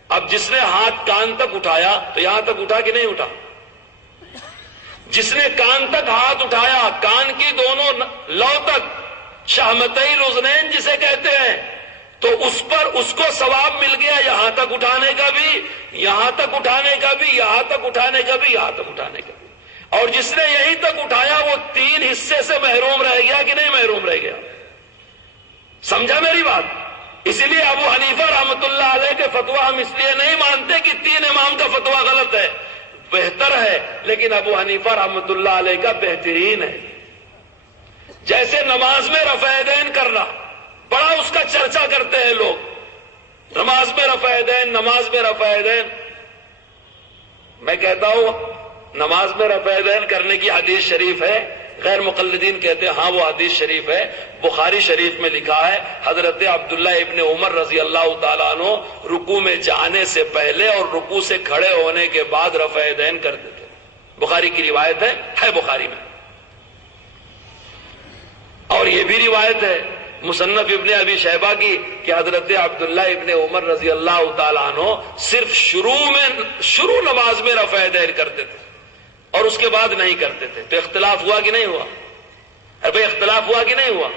اب جس نے ہاتھ کان تک اٹھایا تو یہاں تک اٹھا کہ نہیں اٹھا؟ جس نے کان تک ہاتھ اٹھایا، کان کی دونوں لو تک، شہمتئی الاذنین جسے کہتے ہیں، تو اس کو ثواب مل گیا یہاں تک اٹھانے کا بھی، یہاں تک اٹھانے کا بھی، یہاں تک اٹھانے کا بھی، یہاں تک اٹھانے کا بھی. اور جس نے یہیں تک اٹھایا وہ 3 حصے سے محروم رہ گیا کہ نہیں محروم رہ گیا؟ سمجھا میری بات؟ اسی لیے ابو حنیفہ رحمۃ اللہ علیہ کے فتویٰ ہم اس لیے نہیں مانتے کہ 3 امام کا فتویٰ غلط ہے، بہتر ہے، لیکن ابو حنیفہ رحمۃ اللہ علیہ کا بہترین ہے. جیسے نماز میں رفع یدین کرنا، بڑا اس کا چرچا کرتے ہیں لوگ، نماز میں رفع یدین، نماز میں رفع یدین. میں کہتا ہوں نماز میں رفع یدین کرنے کی حدیث شریف ہے. غیر مقلدین کہتے ہیں ہاں وہ حدیث شریف ہے. بخاری شریف میں لکھا ہے حضرت عبداللہ ابن عمر رضی اللہ تعالیٰ عنہ رکوع میں جانے سے پہلے اور رکوع سے کھڑے ہونے کے بعد رفع یدین کرتے تھے. بخاری کی روایت ہے بخاری میں. اور یہ بھی روایت ہے مصنف ابن ابی شیبہ کی کہ حضرت عبداللہ ابن عمر رضی اللہ تعالیٰ عنہ صرف شروع نماز میں رفع یدین کرتے تھے اور اس کے بعد نہیں کرتے تھے. تو اختلاف ہوا کہ نہیں ہوا؟ ارے بھائی اختلاف ہوا کہ نہیں ہوا؟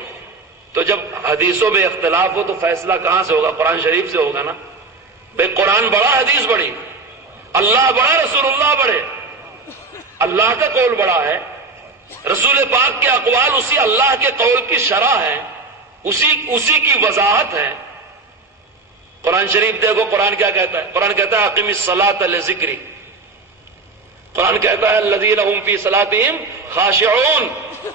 تو جب حدیثوں میں اختلاف ہو تو فیصلہ کہاں سے ہوگا؟ قرآن شریف سے ہوگا نا. بھائی قرآن بڑا، حدیث بڑی، اللہ بڑا، رسول اللہ بڑے. اللہ کا قول بڑا ہے، رسول پاک کے اقوال اسی اللہ کے قول کی شرح ہے، اسی کی وضاحت ہے. قرآن شریف دیکھو قرآن کیا کہتا ہے. قرآن کہتا ہے اقم الصلاۃ لذکری. قرآن کہتا ہے الذین هم فی صلاتہم خاشعون،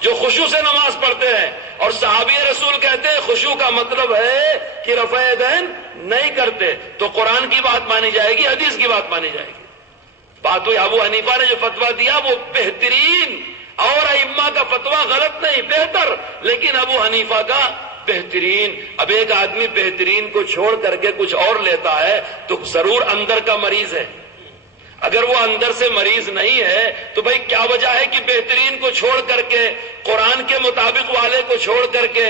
جو خشوع سے نماز پڑھتے ہیں. اور صحابی رسول کہتے ہیں خشوع کا مطلب ہے کہ رفع یدین نہیں کرتے. تو قرآن کی بات مانی جائے گی، حدیث کی بات مانی جائے گی. بات ہوئی ابو حنیفہ نے جو فتویٰ دیا وہ بہترین، اور ائمہ کا فتویٰ غلط نہیں، بہتر، لیکن ابو حنیفہ کا بہترین. اب ایک آدمی بہترین کو چھوڑ کر کے کچھ اور لیتا ہے تو ضرور اندر کا مریض ہے. اگر وہ اندر سے مریض نہیں ہے تو بھائی کیا وجہ ہے کہ بہترین کو چھوڑ کر کے، قرآن کے مطابق والے کو چھوڑ کر کے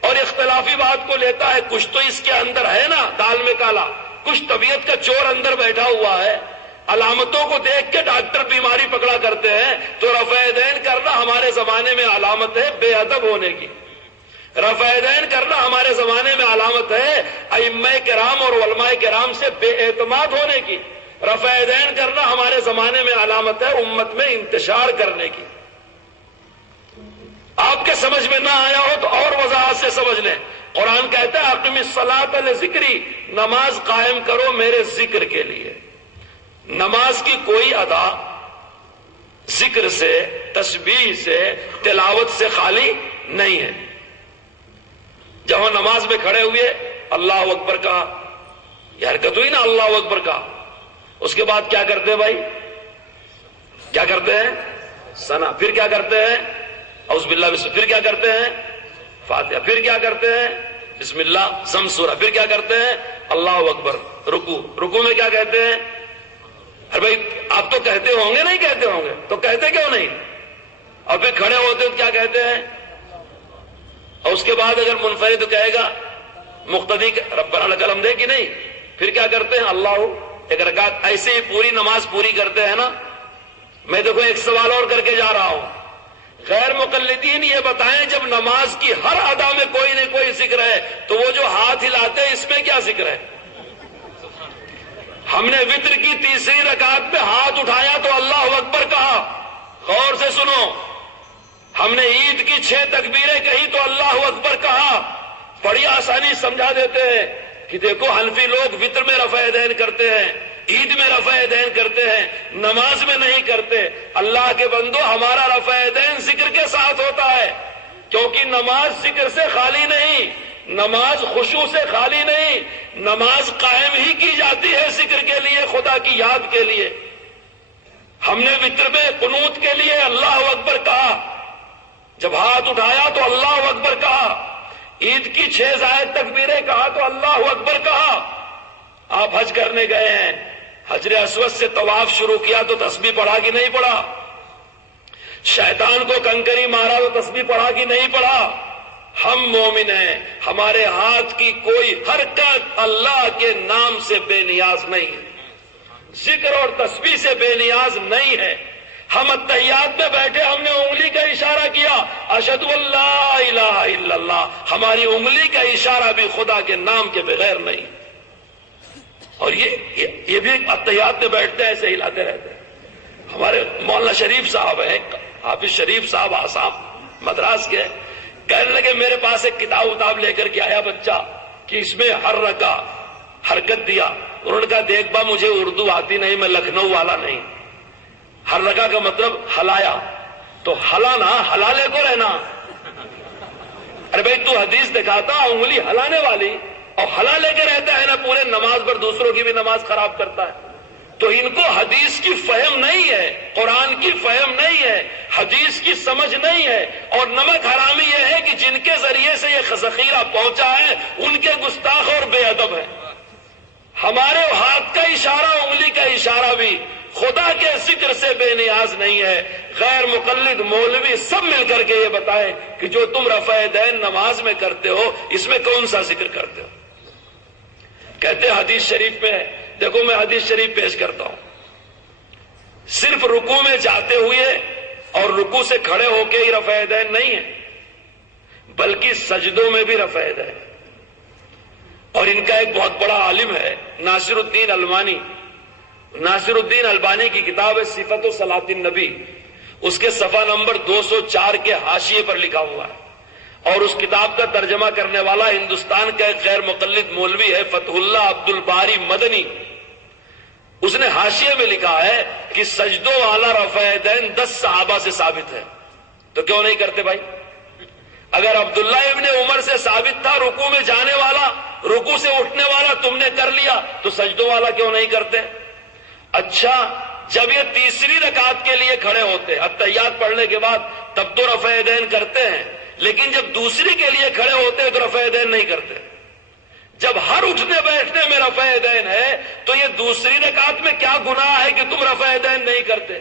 اور اختلافی بات کو لیتا ہے؟ کچھ تو اس کے اندر ہے نا، دال میں کالا، کچھ طبیعت کا چور اندر بیٹھا ہوا ہے. علامتوں کو دیکھ کے ڈاکٹر بیماری پکڑا کرتے ہیں. تو رفع یدین کرنا ہمارے زمانے میں علامت ہے بے ادب ہونے کی. رفع یدین کرنا ہمارے زمانے میں علامت ہے ائمہ کرام اور علماء کرام سے بے اعتماد ہونے کی. رفع یدین کرنا ہمارے زمانے میں علامت ہے امت میں انتشار کرنے کی. آپ کے سمجھ میں نہ آیا ہو تو اور وضاحت سے سمجھ لیں. قرآن کہتا ہے اقم الصلاۃ لذکری، نماز قائم کرو میرے ذکر کے لیے. نماز کی کوئی ادا ذکر سے، تسبیح سے، تلاوت سے خالی نہیں ہے. جب ہم نماز میں کھڑے ہوئے اللہ اکبر کہا، یہ حرکت ہوئی نا، اللہ اکبر کہا، اس کے بعد کیا کرتے ہیں بھائی؟ کیا کرتے ہیں؟ ثنا. پھر کیا کرتے ہیں؟ اعوذ باللہ بسم. پھر کیا کرتے ہیں؟ فاتحہ. پھر کیا کرتے ہیں؟ بسم اللہ سم سورہ. پھر کیا کرتے ہیں؟ اللہ اکبر. رکوع میں کیا کہتے ہیں؟ ارے بھائی آپ تو کہتے ہوں گے، نہیں کہتے ہوں گے تو کہتے کیوں نہیں؟ اور پھر کھڑے ہوتے تو کیا کہتے ہیں؟ اور اس کے بعد اگر منفرد تو کہے گا مقتدی ربنا لک الحمد کہ نہیں؟ پھر کیا کرتے ہیں؟ اللہ. ایک رکعت ایسے ہی پوری نماز پوری کرتے ہیں نا. میں دیکھو ایک سوال اور کر کے جا رہا ہوں. غیر مقلدین یہ بتائیں جب نماز کی ہر ادا میں کوئی نہ کوئی ذکر ہے تو وہ جو ہاتھ ہلاتے ہیں اس میں کیا ذکر ہے؟ ہم نے وتر کی تیسری رکعت پہ ہاتھ اٹھایا تو اللہ اکبر کہا. غور سے سنو. ہم نے عید کی 6 تکبیریں کہی تو اللہ اکبر کہا. بڑی آسانی سمجھا دیتے ہیں کہ دیکھو حنفی لوگ وتر میں رفع یدین کرتے ہیں، عید میں رفع دین کرتے ہیں، نماز میں نہیں کرتے۔ اللہ کے بندو، ہمارا رفع دین ذکر کے ساتھ ہوتا ہے، کیونکہ نماز ذکر سے خالی نہیں، نماز خشوع سے خالی نہیں، نماز قائم ہی کی جاتی ہے ذکر کے لیے، خدا کی یاد کے لیے۔ ہم نے وتر میں قنوت کے لیے اللہ اکبر کہا، جب ہاتھ اٹھایا تو اللہ اکبر کہا، عید کی 6 زائد تکبیریں کہا تو اللہ اکبر کہا۔ آپ حج کرنے گئے ہیں، حجر اسود سے طواف شروع کیا تو تسبیح پڑھا کہ نہیں پڑھا؟ شیطان کو کنکری مارا تو تسبیح پڑھا کہ نہیں پڑھا؟ ہم مومن ہیں، ہمارے ہاتھ کی کوئی حرکت اللہ کے نام سے بے نیاز نہیں ہے، ذکر اور تسبیح سے بے نیاز نہیں ہے۔ ہم اتحیات میں بیٹھے، ہم نے انگلی کا اشارہ کیا، اشہد ان لا الہ الا اللہ، ہماری انگلی کا اشارہ بھی خدا کے نام کے بغیر نہیں۔ اور یہ بھی اتحیات میں بیٹھتے ہیں، ایسے ہلاتے رہتے ہیں۔ ہمارے مولانا شریف صاحب ہیں، حافظ شریف صاحب آسام مدراس کے، کہنے لگے میرے پاس ایک کتاب لے کر کے آیا بچہ کہ اس میں ہر رکع حرکت دیا۔ انہوں نے کہا دیکھ با، مجھے اردو آتی نہیں، میں لکھنؤ والا نہیں، ہر رکع کا مطلب ہلایا، تو ہلانا ہلالے کو رہنا۔ ارے بھائی تو حدیث دکھاتا انگلی ہلانے والی، اور ہلا لے کے رہتا ہے نا پورے نماز پر، دوسروں کی بھی نماز خراب کرتا ہے۔ تو ان کو حدیث کی فہم نہیں ہے، قرآن کی فہم نہیں ہے، حدیث کی سمجھ نہیں ہے، اور نمک حرامی یہ ہے کہ جن کے ذریعے سے یہ ذخیرہ پہنچا ہے ان کے گستاخ اور بے ادب ہیں۔ ہمارے ہاتھ کا اشارہ، انگلی کا اشارہ بھی خدا کے ذکر سے بے نیاز نہیں ہے۔ غیر مقلد مولوی سب مل کر کے یہ بتائیں کہ جو تم رفع دین نماز میں کرتے ہو، اس میں کون سا ذکر کرتے ہو؟ کہتے حدیث شریف میں ہے، دیکھو میں حدیث شریف پیش کرتا ہوں، صرف رکوع میں جاتے ہوئے اور رکوع سے کھڑے ہو کے ہی رفع دین نہیں ہے، بلکہ سجدوں میں بھی رفع دین۔ اور ان کا ایک بہت بڑا عالم ہے ناصر الدین البانی کی کتاب ہے صفت صلاۃ النبی، اس کے صفحہ نمبر 204 کے حاشیے پر لکھا ہوا ہے، اور اس کتاب کا ترجمہ کرنے والا ہندوستان کا ایک غیر مقلد مولوی ہے فتح اللہ عبد الباری مدنی۔ اس نے حاشیے میں لکھا ہے کہ سجدوں والا رفع دین 10 صحابہ سے ثابت ہے، تو کیوں نہیں کرتے بھائی؟ اگر عبداللہ ابن عمر سے ثابت تھا رکوع میں جانے والا، رکوع سے اٹھنے والا تم نے کر لیا، تو سجدوں والا کیوں نہیں کرتے؟ اچھا، جب یہ تیسری رکعت کے لیے کھڑے ہوتے اتحیات پڑھنے کے بعد تب تو رفع دین کرتے ہیں، لیکن جب دوسری کے لیے کھڑے ہوتے ہیں تو رفع دین نہیں کرتے۔ جب ہر اٹھنے بیٹھنے میں رفع دین ہے تو یہ دوسری رکعت میں کیا گناہ ہے کہ تم رفع دین نہیں کرتے؟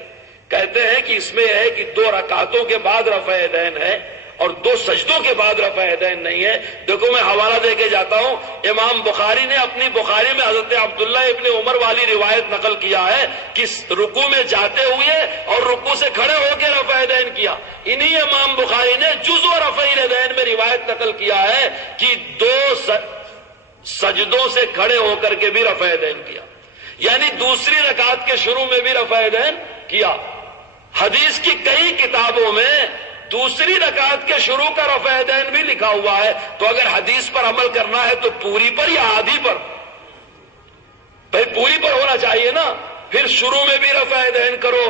کہتے ہیں کہ اس میں یہ ہے کہ 2 رکعتوں کے بعد رفع دین ہے اور 2 سجدوں کے بعد رفع دین نہیں ہے۔ دیکھو میں حوالہ دے کے جاتا ہوں، امام بخاری نے اپنی بخاری میں حضرت عبداللہ ابن عمر والی روایت نقل کیا ہے کہ رکوع میں جاتے ہوئے اور رکوع سے کھڑے ہو کے رفع دین کیا۔ انہی امام بخاری نے جز و رفع دین میں روایت نقل کیا ہے کہ 2 سجدوں سے کھڑے ہو کر کے بھی رفع دین کیا، یعنی دوسری رکعت کے شروع میں بھی رفع دین کیا۔ حدیث کی کئی کتابوں میں دوسری رکعت کے شروع کا رفع دین بھی لکھا ہوا ہے، تو اگر حدیث پر عمل کرنا ہے تو پوری پر یا آدھی پر؟ بھائی پوری پر ہونا چاہیے نا، پھر شروع میں بھی رفع دین کرو،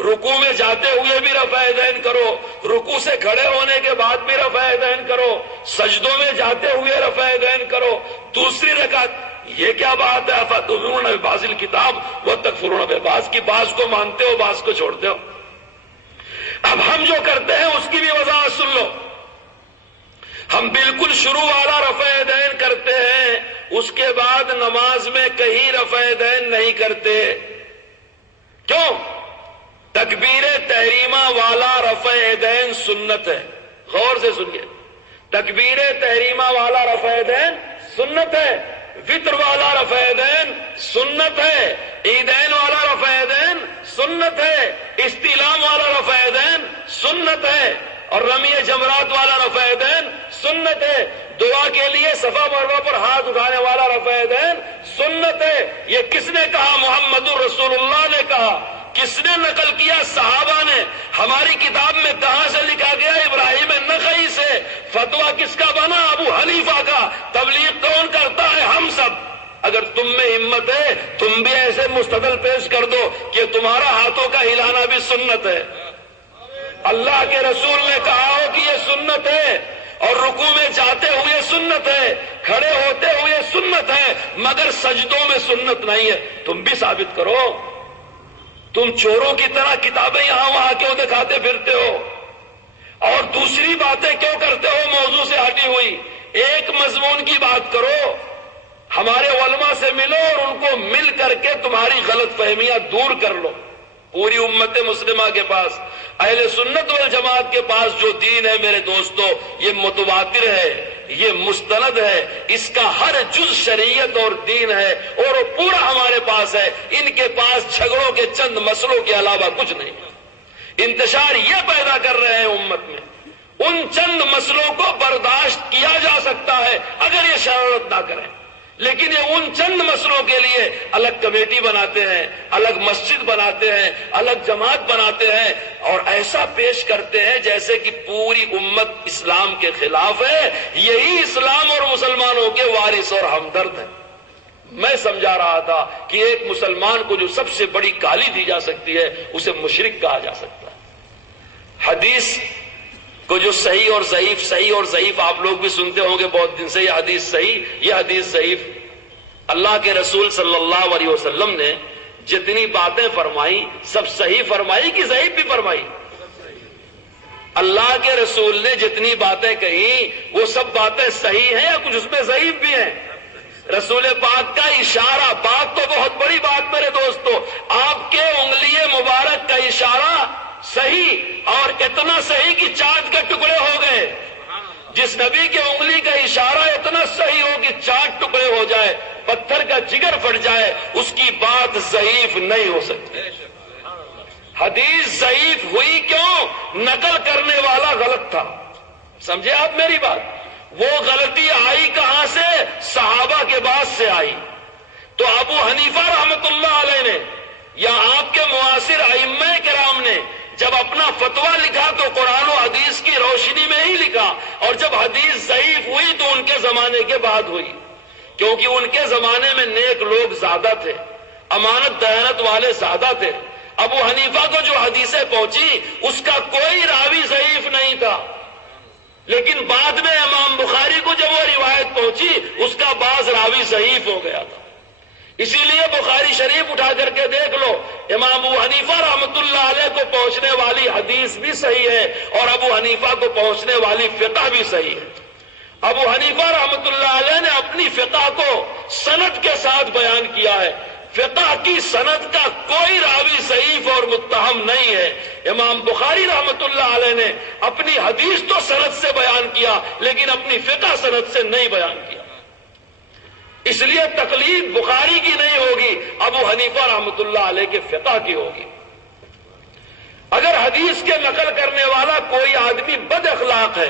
رکوع میں جاتے ہوئے بھی رفع دین کرو، رکوع سے کھڑے ہونے کے بعد بھی رفع دین کرو، سجدوں میں جاتے ہوئے رفع دین کرو، دوسری رکعت۔ یہ کیا بات ہے؟ افتؤمنون ببعض الکتاب وتکفرون ببعض، کی بعض کو مانتے ہو بعض کو چھوڑتے ہو۔ اب ہم جو کرتے ہیں اس کی بھی وضاحت سن لو۔ ہم بالکل شروع والا رفع دین کرتے ہیں، اس کے بعد نماز میں کہیں رفع دین نہیں کرتے۔ کیوں؟ تکبیر تحریمہ والا رفع دین سنت ہے، غور سے سنیے، تکبیر تحریمہ والا رفع دین سنت ہے، وطر والا رفع دین سنت ہے، عیدین والا رفع دین سنت ہے، استلام والا رفع دین سنت ہے، اور رمی جمرات والا رفع دین سنت ہے، دعا کے لیے صفا مروہ پر ہاتھ اٹھانے والا رفع دین سنت ہے۔ یہ کس نے کہا؟ محمد رسول اللہ نے کہا۔ کس نے نقل کیا؟ صحابہ نے۔ ہماری کتاب میں کہاں سے لکھا گیا؟ ابراہیم نخعی سے۔ فتویٰ کس کا بنا؟ ابو حنیفہ کا۔ تبلیغ کون کرتا ہے؟ ہم سب۔ اگر تم میں ہمت ہے تم بھی ایسے مستدل پیش کر دو کہ تمہارا ہاتھوں کا ہلانا بھی سنت ہے، اللہ کے رسول نے کہا ہو کہ یہ سنت ہے، اور رکوع میں جاتے ہوئے سنت ہے، کھڑے ہوتے ہوئے سنت ہے، مگر سجدوں میں سنت نہیں ہے، تم بھی ثابت کرو۔ تم چوروں کی طرح کتابیں یہاں وہاں کیوں دکھاتے پھرتے ہو اور دوسری باتیں کیوں کرتے ہو موضوع سے ہٹی ہوئی؟ ایک مضمون کی بات کرو، ہمارے علماء سے ملو اور ان کو مل کر کے تمہاری غلط فہمیاں دور کر لو۔ پوری امت مسلمہ کے پاس، اہل سنت والجماعت کے پاس جو دین ہے میرے دوستو، یہ متواتر ہے، یہ مستند ہے، اس کا ہر جز شریعت اور دین ہے، اور وہ پورا ہمارے پاس ہے۔ ان کے پاس جھگڑوں کے چند مسئلوں کے علاوہ کچھ نہیں۔ انتشار یہ پیدا کر رہے ہیں امت میں، ان چند مسئلوں کو برداشت کیا جا سکتا ہے اگر یہ شرارت نہ کریں، لیکن یہ ان چند مسئلوں کے لیے الگ کمیٹی بناتے ہیں، الگ مسجد بناتے ہیں، الگ جماعت بناتے ہیں، اور ایسا پیش کرتے ہیں جیسے کہ پوری امت اسلام کے خلاف ہے۔ یہی اسلام اور مسلمانوں کے وارث اور ہمدرد ہیں۔ میں سمجھا رہا تھا کہ ایک مسلمان کو جو سب سے بڑی گالی دی جا سکتی ہے اسے مشرک کہا جا سکتا ہے۔ حدیث کو جو صحیح اور ضعیف آپ لوگ بھی سنتے ہوں گے بہت دن سے، یہ حدیث صحیح، یہ حدیث ضعیف۔ اللہ کے رسول صلی اللہ علیہ وسلم نے جتنی باتیں فرمائی سب صحیح فرمائی کہ ضعیف بھی فرمائی؟ اللہ کے رسول نے جتنی باتیں کہی وہ سب باتیں صحیح ہیں یا کچھ اس میں ضعیف بھی ہیں؟ رسول پاک کا اشارہ، بات تو بہت بڑی بات میرے دوستو، آپ کے انگلی مبارک کا اشارہ صحیح، اور اتنا صحیح کہ چاند کے ٹکڑے ہو گئے۔ جس نبی کے انگلی کا اشارہ اتنا صحیح ہو کہ چاند ٹکڑے ہو جائے، پتھر کا جگر پھٹ جائے، اس کی بات ضعیف نہیں ہو سکتی۔ حدیث ضعیف ہوئی کیوں؟ نقل کرنے والا غلط تھا۔ سمجھے آپ میری بات؟ وہ غلطی آئی کہاں سے؟ صحابہ کے بعد سے آئی۔ تو ابو حنیفہ رحمت اللہ علیہ نے یا آپ کے معاصر ائمہ کرام نے جب اپنا فتویٰ لکھا تو قرآن و حدیث کی روشنی میں ہی لکھا، اور جب حدیث ضعیف ہوئی تو ان کے زمانے کے بعد ہوئی، کیونکہ ان کے زمانے میں نیک لوگ زیادہ تھے، امانت دیانت والے زیادہ تھے۔ ابو حنیفہ کو جو حدیثیں پہنچی اس کا کوئی راوی ضعیف نہیں تھا، لیکن بعد میں امام بخاری کو جب وہ روایت پہنچی اس کا بعض راوی ضعیف ہو گیا تھا۔ اسی لیے بخاری شریف اٹھا کر کے دیکھ لو، امام ابو حنیفہ رحمت اللہ علیہ کو پہنچنے والی حدیث بھی صحیح ہے اور ابو حنیفہ کو پہنچنے والی فقہ بھی صحیح ہے۔ ابو حنیفہ رحمت اللہ علیہ نے اپنی فقہ کو سند کے ساتھ بیان کیا ہے۔ فقہ کی سند کا کوئی راوی ضعیف اور متہم نہیں ہے۔ امام بخاری رحمت اللہ علیہ نے اپنی حدیث تو سند سے بیان کیا لیکن اپنی فقہ سند سے نہیں بیان کیا، اس لیے تقلید بخاری کی نہیں ہوگی، ابو حنیفہ رحمت اللہ علیہ کے فقہ کی ہوگی۔ اگر حدیث کے نقل کرنے والا کوئی آدمی بد اخلاق ہے،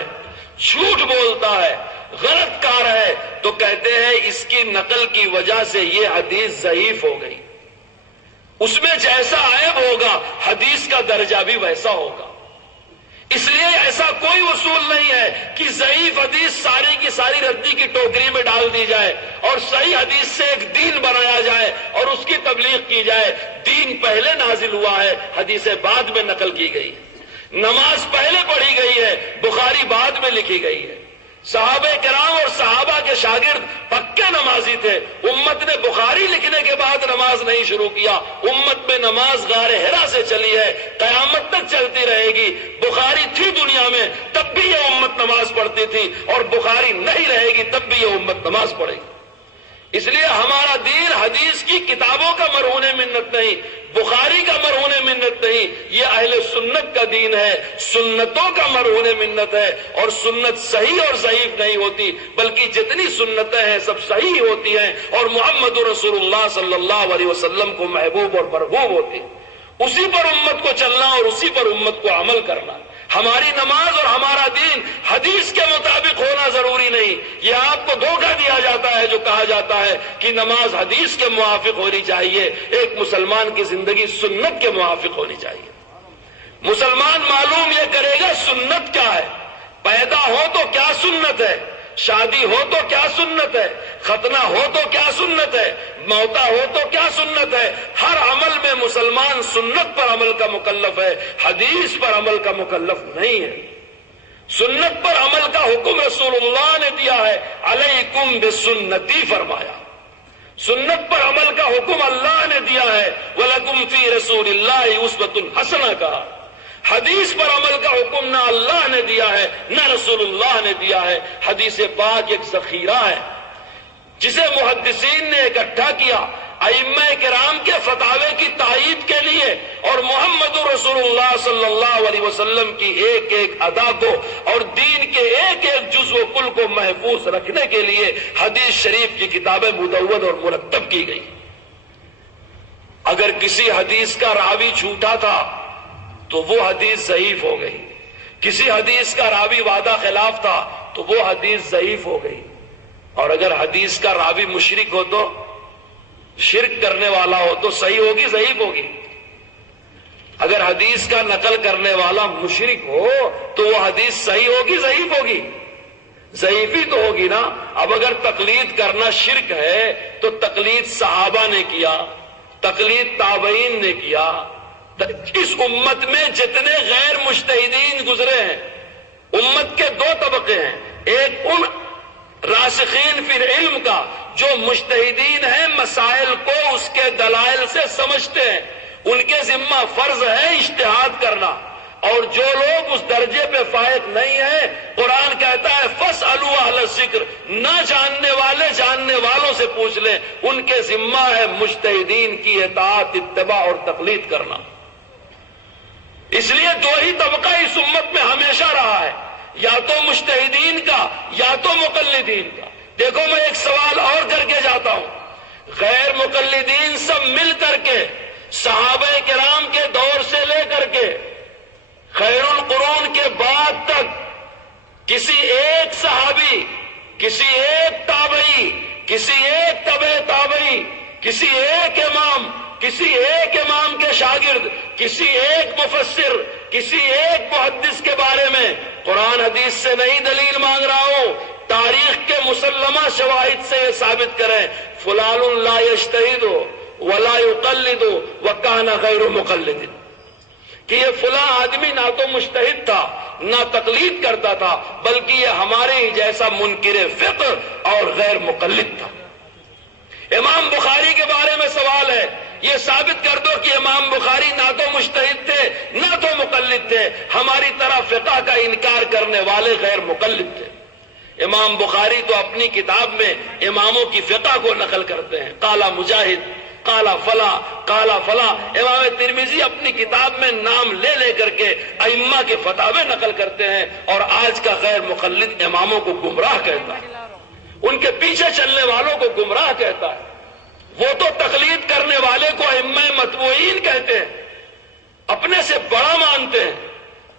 جھوٹ بولتا ہے، غلط کار ہے، تو کہتے ہیں اس کی نقل کی وجہ سے یہ حدیث ضعیف ہو گئی۔ اس میں جیسا عیب ہوگا حدیث کا درجہ بھی ویسا ہوگا۔ اس لیے ایسا کوئی اصول نہیں ہے کہ ضعیف حدیث ساری کی ساری ردی کی ٹوکری میں ڈال دی جائے اور صحیح حدیث سے ایک دین بنایا جائے اور اس کی تبلیغ کی جائے۔ دین پہلے نازل ہوا ہے، حدیثیں بعد میں نقل کی گئی، نماز پہلے پڑھی گئی ہے، بخاری بعد میں لکھی گئی ہے۔ صحابہ کرام اور صحابہ کے شاگرد پکے نمازی تھے، امت نے بخاری لکھنے کے بعد نماز نہیں شروع کیا۔ امت میں نماز غار حرا سے چلی ہے، قیامت تک چلتی رہے گی۔ بخاری تھی دنیا میں تب بھی یہ امت نماز پڑھتی تھی، اور بخاری نہیں رہے گی تب بھی یہ امت نماز پڑھے گی۔ اس لیے ہمارا دین حدیث کی کتابوں کا مرہون منت نہیں، بخاری کا مرہون منت نہیں، یہ اہل سنت کا دین ہے، سنتوں کا مرہون منت ہے۔ اور سنت صحیح اور ضعیف نہیں ہوتی، بلکہ جتنی سنتیں ہیں سب صحیح ہوتی ہیں اور محمد رسول اللہ صلی اللہ علیہ وسلم کو محبوب اور مرغوب ہوتی ہے۔ اسی پر امت کو چلنا اور اسی پر امت کو عمل کرنا۔ ہماری نماز اور ہمارا دین حدیث کے مطابق ہونا ضروری نہیں۔ یہ آپ کو دھوکہ دیا جاتا ہے جو کہا جاتا ہے کہ نماز حدیث کے موافق ہونی چاہیے، ایک مسلمان کی زندگی سنت کے موافق ہونی چاہیے۔ مسلمان معلوم یہ کرے گا سنت کیا ہے، پیدا ہو تو کیا سنت ہے، شادی ہو تو کیا سنت ہے، ختنہ ہو تو کیا سنت ہے، موتا ہو تو کیا سنت ہے۔ ہر عمل میں مسلمان سنت پر عمل کا مکلف ہے، حدیث پر عمل کا مکلف نہیں ہے۔ سنت پر عمل کا حکم رسول اللہ نے دیا ہے، علیکم بسنتی فرمایا۔ سنت پر عمل کا حکم اللہ نے دیا ہے، وَلَكُمْ فِي رَسُولِ اللَّهِ أُسْوَةٌ حَسَنَةٌ کہا۔ حدیث پر عمل کا حکم نہ اللہ نے دیا ہے نہ رسول اللہ نے دیا ہے۔ حدیث پاک ایک ذخیرہ ہے جسے محدثین نے اکٹھا کیا ائمہ کرام کے فتاوے کی تائید کے لیے، اور محمد رسول اللہ صلی اللہ علیہ وسلم کی ایک ایک ادا کو اور دین کے ایک ایک جزو کل کو محفوظ رکھنے کے لیے حدیث شریف کی کتابیں مدون اور مرتب کی گئی۔ اگر کسی حدیث کا راوی جھوٹا تھا تو وہ حدیث ضعیف ہو گئی، کسی حدیث کا راوی وعدہ خلاف تھا تو وہ حدیث ضعیف ہو گئی، اور اگر حدیث کا راوی مشرک ہو تو، شرک کرنے والا ہو تو صحیح ہوگی ضعیف ہوگی؟ اگر حدیث کا نقل کرنے والا مشرک ہو تو وہ حدیث صحیح ہوگی ضعیف ہوگی؟ ضعیف ہی تو ہوگی نا۔ اب اگر تقلید کرنا شرک ہے تو تقلید صحابہ نے کیا، تقلید تابعین نے کیا۔ اس امت میں جتنے غیر مجتہدین گزرے ہیں، امت کے دو طبقے ہیں، ایک ان راسخین فی العلم کا جو مجتہدین ہیں، مسائل کو اس کے دلائل سے سمجھتے ہیں، ان کے ذمہ فرض ہے اجتہاد کرنا، اور جو لوگ اس درجے پہ فائق نہیں ہیں، قرآن کہتا ہے فاسألوا اہل الذکر، نہ جاننے والے جاننے والوں سے پوچھ لیں، ان کے ذمہ ہے مجتہدین کی اطاعت، اتباع اور تقلید کرنا۔ اس لیے دو ہی طبقہ اس امت میں ہمیشہ رہا ہے، یا تو مجتہدین کا یا تو مقلدین کا۔ دیکھو میں ایک سوال اور کر کے جاتا ہوں، غیر مقلدین سب مل کر کے صحابہ کرام کے دور سے لے کر کے خیر القرون کے بعد تک کسی ایک صحابی، کسی ایک تابعی، کسی ایک تبع تابعی، کسی ایک امام، کسی ایک امام کے شاگرد، کسی ایک مفسر، کسی ایک محدث کے بارے میں قرآن حدیث سے نہیں دلیل مانگ رہا ہوں، تاریخ کے مسلمہ شواہد سے یہ ثابت کریں فلان لا یجتہد ولا یقلد وکان غیر مقلد، کہ یہ فلاں آدمی نہ تو مجتہد تھا نہ تقلید کرتا تھا، بلکہ یہ ہمارے ہی جیسا منکر فقہ اور غیر مقلد تھا۔ امام بخاری کے بارے میں سوال ہے، یہ ثابت کر دو کہ امام بخاری نہ تو مجتہد تھے نہ تو مقلد تھے، ہماری طرح فقہ کا انکار کرنے والے غیر مقلد تھے۔ امام بخاری تو اپنی کتاب میں اماموں کی فقہ کو نقل کرتے ہیں، قالا مجاہد، قالا فلا، قالا فلا۔ امام ترمذی اپنی کتاب میں نام لے لے کر کے ائمہ کے فتاوے نقل کرتے ہیں، اور آج کا غیر مقلد اماموں کو گمراہ کہتا ہے، ان کے پیچھے چلنے والوں کو گمراہ کہتا ہے۔ وہ تو تقلید کرنے والے کو ائمہ متبوعین کہتے ہیں، اپنے سے بڑا مانتے ہیں،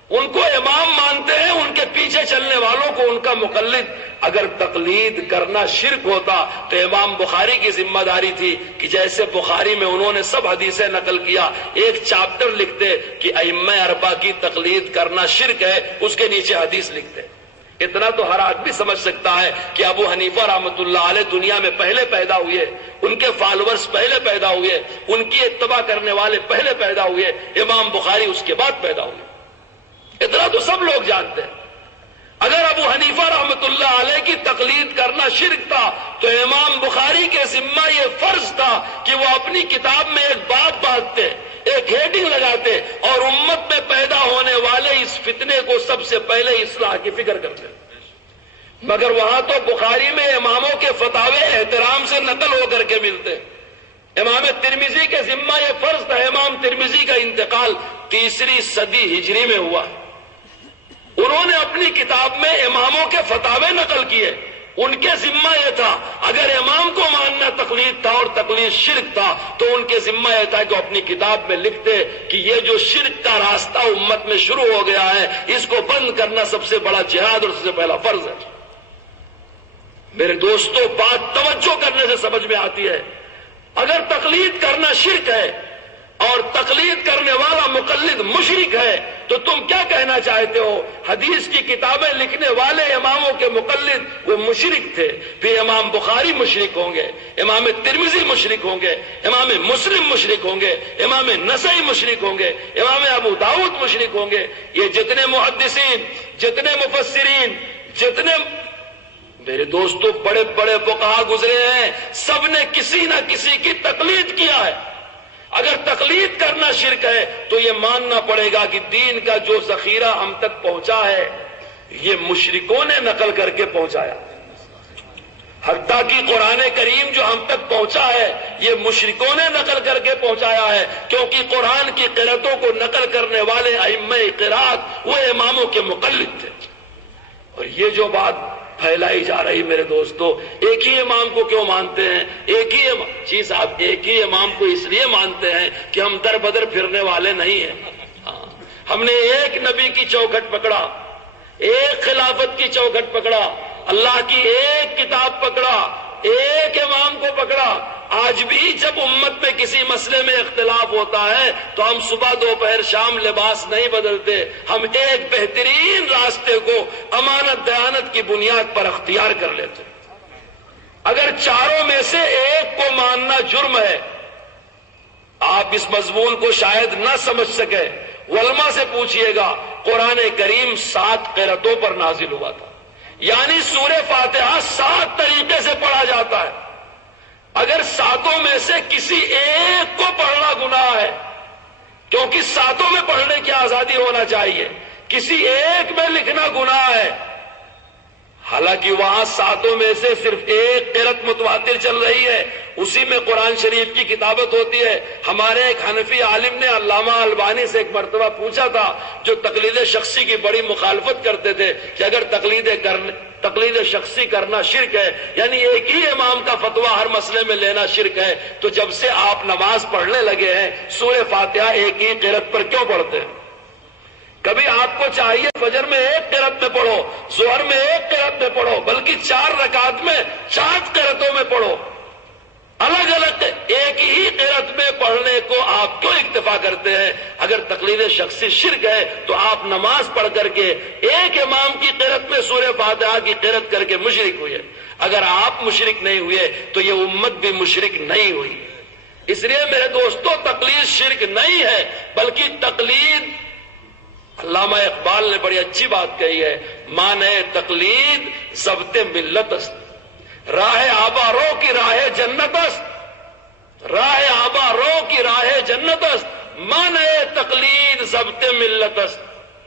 ان کو امام مانتے ہیں، ان کے پیچھے چلنے والوں کو ان کا مقلد۔ اگر تقلید کرنا شرک ہوتا تو امام بخاری کی ذمہ داری تھی کہ جیسے بخاری میں انہوں نے سب حدیثیں نقل کیا، ایک چاپٹر لکھتے کہ ائمہ اربعہ کی تقلید کرنا شرک ہے، اس کے نیچے حدیث لکھتے۔ اتنا تو ہر آدمی سمجھ سکتا ہے کہ ابو حنیفہ رحمۃ اللہ علیہ دنیا میں پہلے پیدا ہوئے، ان کے فالوورز پہلے پیدا ہوئے، ان کی اتباع کرنے والے پہلے پیدا ہوئے، امام بخاری اس کے بعد پیدا ہوئے۔ اتنا تو سب لوگ جانتے ہیں۔ اگر ابو حنیفہ رحمۃ اللہ علیہ کی تقلید کرنا شرک تھا تو امام بخاری کے ذمہ یہ فرض تھا کہ وہ اپنی کتاب میں ایک بات باندھتے، ایک ہیڈنگ لگاتے، اور امت میں پیدا ہونے والے اس فتنے کو سب سے پہلے اصلاح کی فکر کرتے۔ مگر وہاں تو بخاری میں اماموں کے فتاوے احترام سے نقل ہو کر کے ملتے۔ امام ترمذی کے ذمہ یہ فرض تھا، امام ترمذی کا انتقال 3 صدی ہجری میں ہوا، انہوں نے اپنی کتاب میں اماموں کے فتاوے نقل کیے، ان کے ذمہ یہ تھا اگر امام کو ماننا تقلید تھا اور تقلید شرک تھا تو ان کے ذمہ یہ تھا کہ اپنی کتاب میں لکھتے کہ یہ جو شرک کا راستہ امت میں شروع ہو گیا ہے، اس کو بند کرنا سب سے بڑا جہاد اور سب سے پہلا فرض ہے۔ میرے دوستو، بات توجہ کرنے سے سمجھ میں آتی ہے، اگر تقلید کرنا شرک ہے اور تقلید کرنے والا مقلد مشرک ہے، تو تم کیا کہنا چاہتے ہو؟ حدیث کی کتابیں لکھنے والے اماموں کے مقلد وہ مشرک تھے، پھر امام بخاری مشرک ہوں گے، امام ترمذی مشرک ہوں گے، امام مسلم مشرک ہوں گے، امام نسائی مشرک ہوں گے، امام ابو داؤد مشرک ہوں گے۔ یہ جتنے محدثین، جتنے مفسرین، جتنے میرے دوستوں بڑے بڑے فقہا گزرے ہیں، سب نے کسی نہ کسی کی تقلید کیا ہے۔ اگر تقلید کرنا شرک ہے تو یہ ماننا پڑے گا کہ دین کا جو ذخیرہ ہم تک پہنچا ہے یہ مشرکوں نے نقل کر کے پہنچایا، حتیٰ کہ قرآن کریم جو ہم تک پہنچا ہے یہ مشرکوں نے نقل کر کے پہنچایا ہے، کیونکہ قرآن کی قرأتوں کو نقل کرنے والے ائمہ قرأت وہ اماموں کے مقلد تھے۔ اور یہ جو بات پھیلائی جا رہی میرے دوستو، ایک ہی امام کو کیوں مانتے ہیں؟ ایک ہی جی صاحب، ایک ہی امام کو اس لیے مانتے ہیں کہ ہم در بدر پھرنے والے نہیں ہیں۔ ہم نے ایک نبی کی چوکھٹ پکڑا، ایک خلافت کی چوکھٹ پکڑا، اللہ کی ایک کتاب پکڑا، ایک امام کو پکڑا۔ آج بھی جب امت میں کسی مسئلے میں اختلاف ہوتا ہے تو ہم صبح دوپہر شام لباس نہیں بدلتے، ہم ایک بہترین راستے کو امانت دیانت کی بنیاد پر اختیار کر لیتے۔ اگر چاروں میں سے ایک کو ماننا جرم ہے، آپ اس مضمون کو شاید نہ سمجھ سکے، علماء سے پوچھئے گا، قرآن کریم 7 قرأتوں پر نازل ہوا تھا، یعنی سورہ فاتحہ 7 طریقے سے پڑھا جاتا ہے۔ اگر 7 میں سے کسی ایک کو پڑھنا گناہ ہے، کیونکہ 7 میں پڑھنے کی آزادی ہونا چاہیے، کسی ایک میں لکھنا گناہ ہے، حالانکہ وہاں 7 میں سے صرف ایک قرأت متواتر چل رہی ہے، اسی میں قرآن شریف کی کتابت ہوتی ہے۔ ہمارے ایک حنفی عالم نے علامہ البانی سے ایک مرتبہ پوچھا تھا، جو تقلید شخصی کی بڑی مخالفت کرتے تھے کہ اگر تقلید شخصی کرنا شرک ہے، یعنی ایک ہی امام کا فتویٰ ہر مسئلے میں لینا شرک ہے، تو جب سے آپ نماز پڑھنے لگے ہیں سورہ فاتحہ ایک ہی قرأت پر کیوں پڑھتے ہیں؟ کبھی آپ کو چاہیے فجر میں ایک قرأت میں پڑھو، ظہر میں ایک قرأت میں پڑھو، بلکہ 4 رکعت میں 4 قرأتوں میں پڑھو، الگ الگ ایک ہی قرأت میں پڑھنے کو آپ کیوں اکتفا کرتے ہیں؟ اگر تقلید شخصی شرک ہے تو آپ نماز پڑھ کر کے ایک امام کی قرأت میں سورہ فاتحہ کی قرأت کر کے مشرک ہوئے۔ اگر آپ مشرک نہیں ہوئے تو یہ امت بھی مشرک نہیں ہوئی۔ اس لیے میرے دوستو، تقلید شرک نہیں ہے، بلکہ تقلید، علامہ اقبال نے بڑی اچھی بات کہی ہے، مانے تقلید ضبط ملت است، راہ آبا رو کی راہ جنت است، راہ آبا رو کی راہ جنت است، مانے تقلید ضبط ملت است،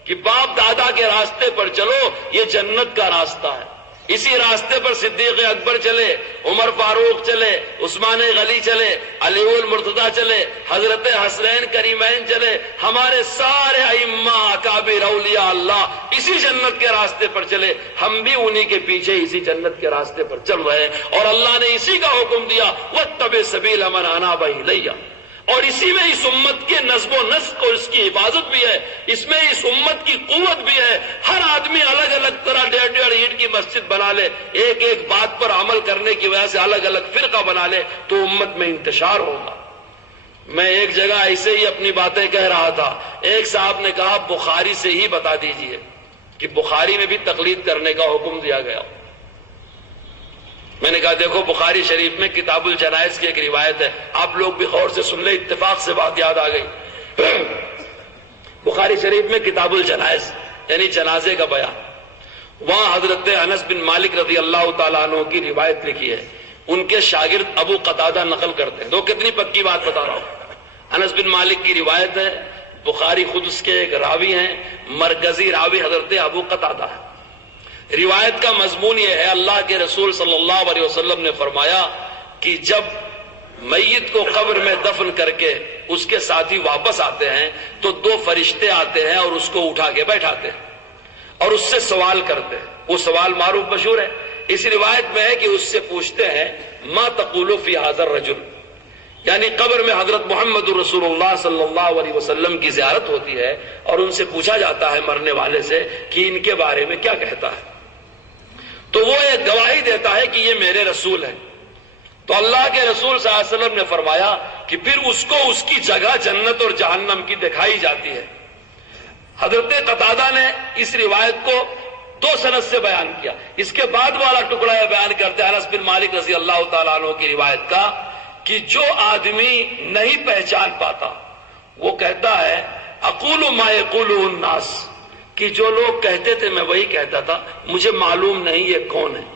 کہ باپ دادا کے راستے پر چلو، یہ جنت کا راستہ ہے۔ اسی راستے پر صدیق اکبر چلے، عمر فاروق چلے، عثمان غنی چلے، علی المرتضیٰ چلے، حضرت حسنین کریمین چلے، ہمارے سارے ائمہ اکابر اولیاء اللہ اسی جنت کے راستے پر چلے، ہم بھی انہی کے پیچھے اسی جنت کے راستے پر چل رہے ہیں، اور اللہ نے اسی کا حکم دیا، واتبع سبیل من اناب الی، اور اسی میں اس امت کے نظم و نسق اور اس کی حفاظت بھی ہے، اس میں اس امت کی قوت بھی ہے۔ ہر آدمی الگ الگ طرح 1.5 اینٹ کی مسجد بنا لے، ایک ایک بات پر عمل کرنے کی وجہ سے الگ الگ فرقہ بنا لے تو امت میں انتشار ہوگا۔ میں ایک جگہ ایسے ہی اپنی باتیں کہہ رہا تھا، ایک صاحب نے کہا بخاری سے ہی بتا دیجئے کہ بخاری میں بھی تقلید کرنے کا حکم دیا گیا۔ میں نے کہا دیکھو بخاری شریف میں کتاب الجنائز کی ایک روایت ہے، آپ لوگ بھی غور سے سن لیں، اتفاق سے بات یاد آ گئی۔ بخاری شریف میں کتاب الجنائز یعنی جنازے کا بیان، وہاں حضرت انس بن مالک رضی اللہ تعالیٰ عنہ کی روایت لکھی ہے، ان کے شاگرد ابو قتادہ نقل کرتے ہیں۔ تو کتنی پکی بات بتا رہا ہوں، انس بن مالک کی روایت ہے، بخاری خود اس کے ایک راوی ہیں، مرکزی راوی حضرت ابو قتادہ ہے۔ روایت کا مضمون یہ ہے، اللہ کے رسول صلی اللہ علیہ وسلم نے فرمایا کہ جب میت کو قبر میں دفن کر کے اس کے ساتھی واپس آتے ہیں تو 2 فرشتے آتے ہیں اور اس کو اٹھا کے بیٹھاتے ہیں اور اس سے سوال کرتے ہیں۔ وہ سوال معروف مشہور ہے، اس روایت میں ہے کہ اس سے پوچھتے ہیں ما تقول فی ھذا الرجل، یعنی قبر میں حضرت محمد رسول اللہ صلی اللہ علیہ وسلم کی زیارت ہوتی ہے اور ان سے پوچھا جاتا ہے مرنے والے سے کہ ان کے بارے میں کیا کہتا ہے، تو وہ ایک گواہی دیتا ہے کہ یہ میرے رسول ہیں۔ تو اللہ کے رسول صلی اللہ علیہ وسلم نے فرمایا کہ پھر اس کو اس کی جگہ جنت اور جہنم کی دکھائی جاتی ہے۔ حضرت قتادہ نے اس روایت کو 2 سند سے بیان کیا۔ اس کے بعد والا ٹکڑا یہ بیان کرتے ہیں انس بن مالک رضی اللہ تعالیٰ عنہ کی روایت کا کہ جو آدمی نہیں پہچان پاتا وہ کہتا ہے اقول ما یقول الناس، کہ جو لوگ کہتے تھے میں وہی کہتا تھا، مجھے معلوم نہیں یہ کون ہے۔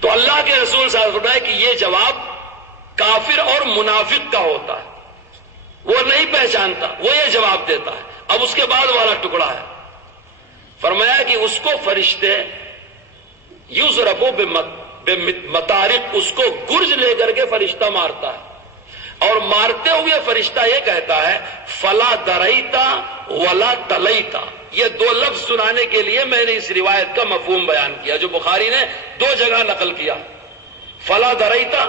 تو اللہ کے رسول صلی اللہ علیہ وسلم نے کہ یہ جواب کافر اور منافق کا ہوتا ہے، وہ نہیں پہچانتا، وہ یہ جواب دیتا ہے۔ اب اس کے بعد والا ٹکڑا ہے، فرمایا کہ اس کو فرشتے یضربو بمطارق، اس کو گرج لے کر کے فرشتہ مارتا ہے، اور مارتے ہوئے فرشتہ یہ کہتا ہے فلا دریتا ولا تلیتا۔ یہ 2 لفظ سنانے کے لیے میں نے اس روایت کا مفہوم بیان کیا جو بخاری نے 2 جگہ نقل کیا، فلا دریتا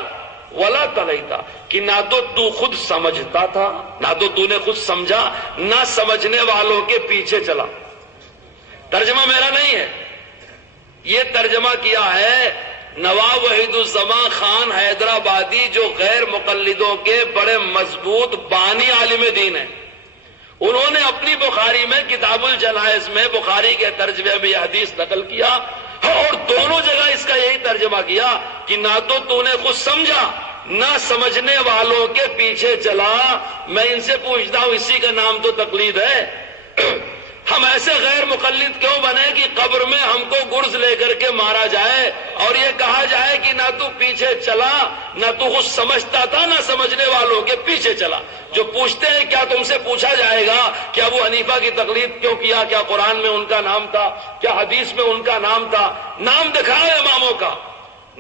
ولا تلیتا، کہ نہ تو تو خود سمجھتا تھا، نہ تو تو نے خود سمجھا، نہ سمجھنے والوں کے پیچھے چلا۔ ترجمہ میرا نہیں ہے، یہ ترجمہ کیا ہے نواب وحید الزمان خان حیدرآبادی، جو غیر مقلدوں کے بڑے مضبوط بانی عالم دین ہیں۔ انہوں نے اپنی بخاری میں کتاب الجنائز میں بخاری کے ترجمے میں یہ حدیث نقل کیا، اور دونوں جگہ اس کا یہی ترجمہ کیا کہ نہ تو تو نے خود سمجھا، نہ سمجھنے والوں کے پیچھے چلا۔ میں ان سے پوچھتا ہوں اسی کا نام تو تقلید ہے؟ ہم ایسے غیر مقلد کیوں بنے کہ قبر میں ہم کو گرز لے کر کے مارا جائے اور یہ کہا جائے کہ نہ تو پیچھے چلا، نہ تو خود سمجھتا تھا، نہ سمجھنے والوں کے پیچھے چلا۔ جو پوچھتے ہیں کیا تم سے پوچھا جائے گا کہ ابو حنیفہ کی تقلید کیوں کیا؟ کیا قرآن میں ان کا نام تھا؟ کیا حدیث میں ان کا نام تھا؟ نام دکھاؤ اماموں کا،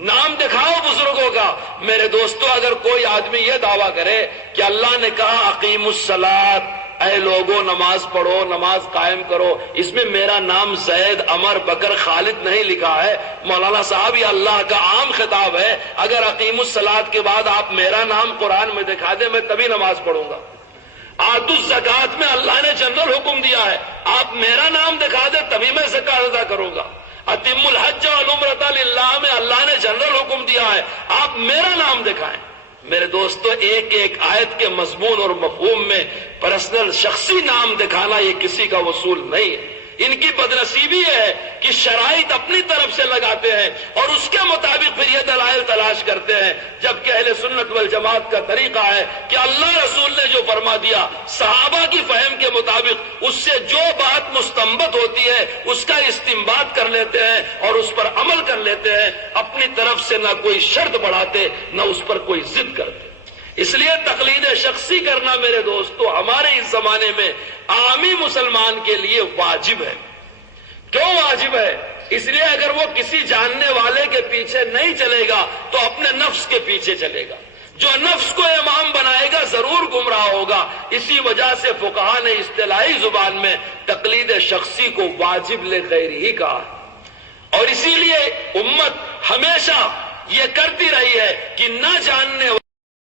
نام دکھاؤ بزرگوں کا۔ میرے دوستو، اگر کوئی آدمی یہ دعویٰ کرے کہ اللہ نے کہا اقیم الصلاۃ، اے لوگوں نماز پڑھو، نماز قائم کرو، اس میں میرا نام زید، عمر، بکر، خالد نہیں لکھا ہے، مولانا صاحب یہ اللہ کا عام خطاب ہے، اگر اقیم الصلاۃ کے بعد آپ میرا نام قرآن میں دکھا دیں میں تبھی نماز پڑھوں گا۔ آتوا الزکوٰۃ میں اللہ نے جنرل حکم دیا ہے، آپ میرا نام دکھا دیں تبھی میں زکوٰۃ ادا کروں گا۔ اتم الحج والعمرۃ للہ میں اللہ نے جنرل حکم دیا ہے، آپ میرا نام دکھائیں۔ میرے دوستو، ایک ایک آیت کے مضمون اور مفہوم میں پرسنل شخصی نام دکھانا یہ کسی کا وصول نہیں ہے۔ ان کی بدنصیبی ہے کہ شرائط اپنی طرف سے لگاتے ہیں اور اس کے مطابق پھر یہ دلائل تلاش کرتے ہیں، جبکہ اہل سنت والجماعت کا طریقہ ہے کہ اللہ رسول نے جو فرما دیا صحابہ کی فہم کے مطابق اس سے جو بات مستنبط ہوتی ہے اس کا استنباط کر لیتے ہیں اور اس پر عمل کر لیتے ہیں، اپنی طرف سے نہ کوئی شرط بڑھاتے نہ اس پر کوئی ضد کرتے۔ اس لیے تقلید شخصی کرنا میرے دوستو ہمارے اس زمانے میں عامی مسلمان کے لیے واجب ہے۔ کیوں واجب ہے؟ اس لیے اگر وہ کسی جاننے والے کے پیچھے نہیں چلے گا تو اپنے نفس کے پیچھے چلے گا، جو نفس کو امام بنائے گا ضرور گمراہ ہوگا۔ اسی وجہ سے فقہا نے اصطلاحی زبان میں تقلید شخصی کو واجب لغیر ہی کہا، اور اسی لیے امت ہمیشہ یہ کرتی رہی ہے کہ نہ جاننے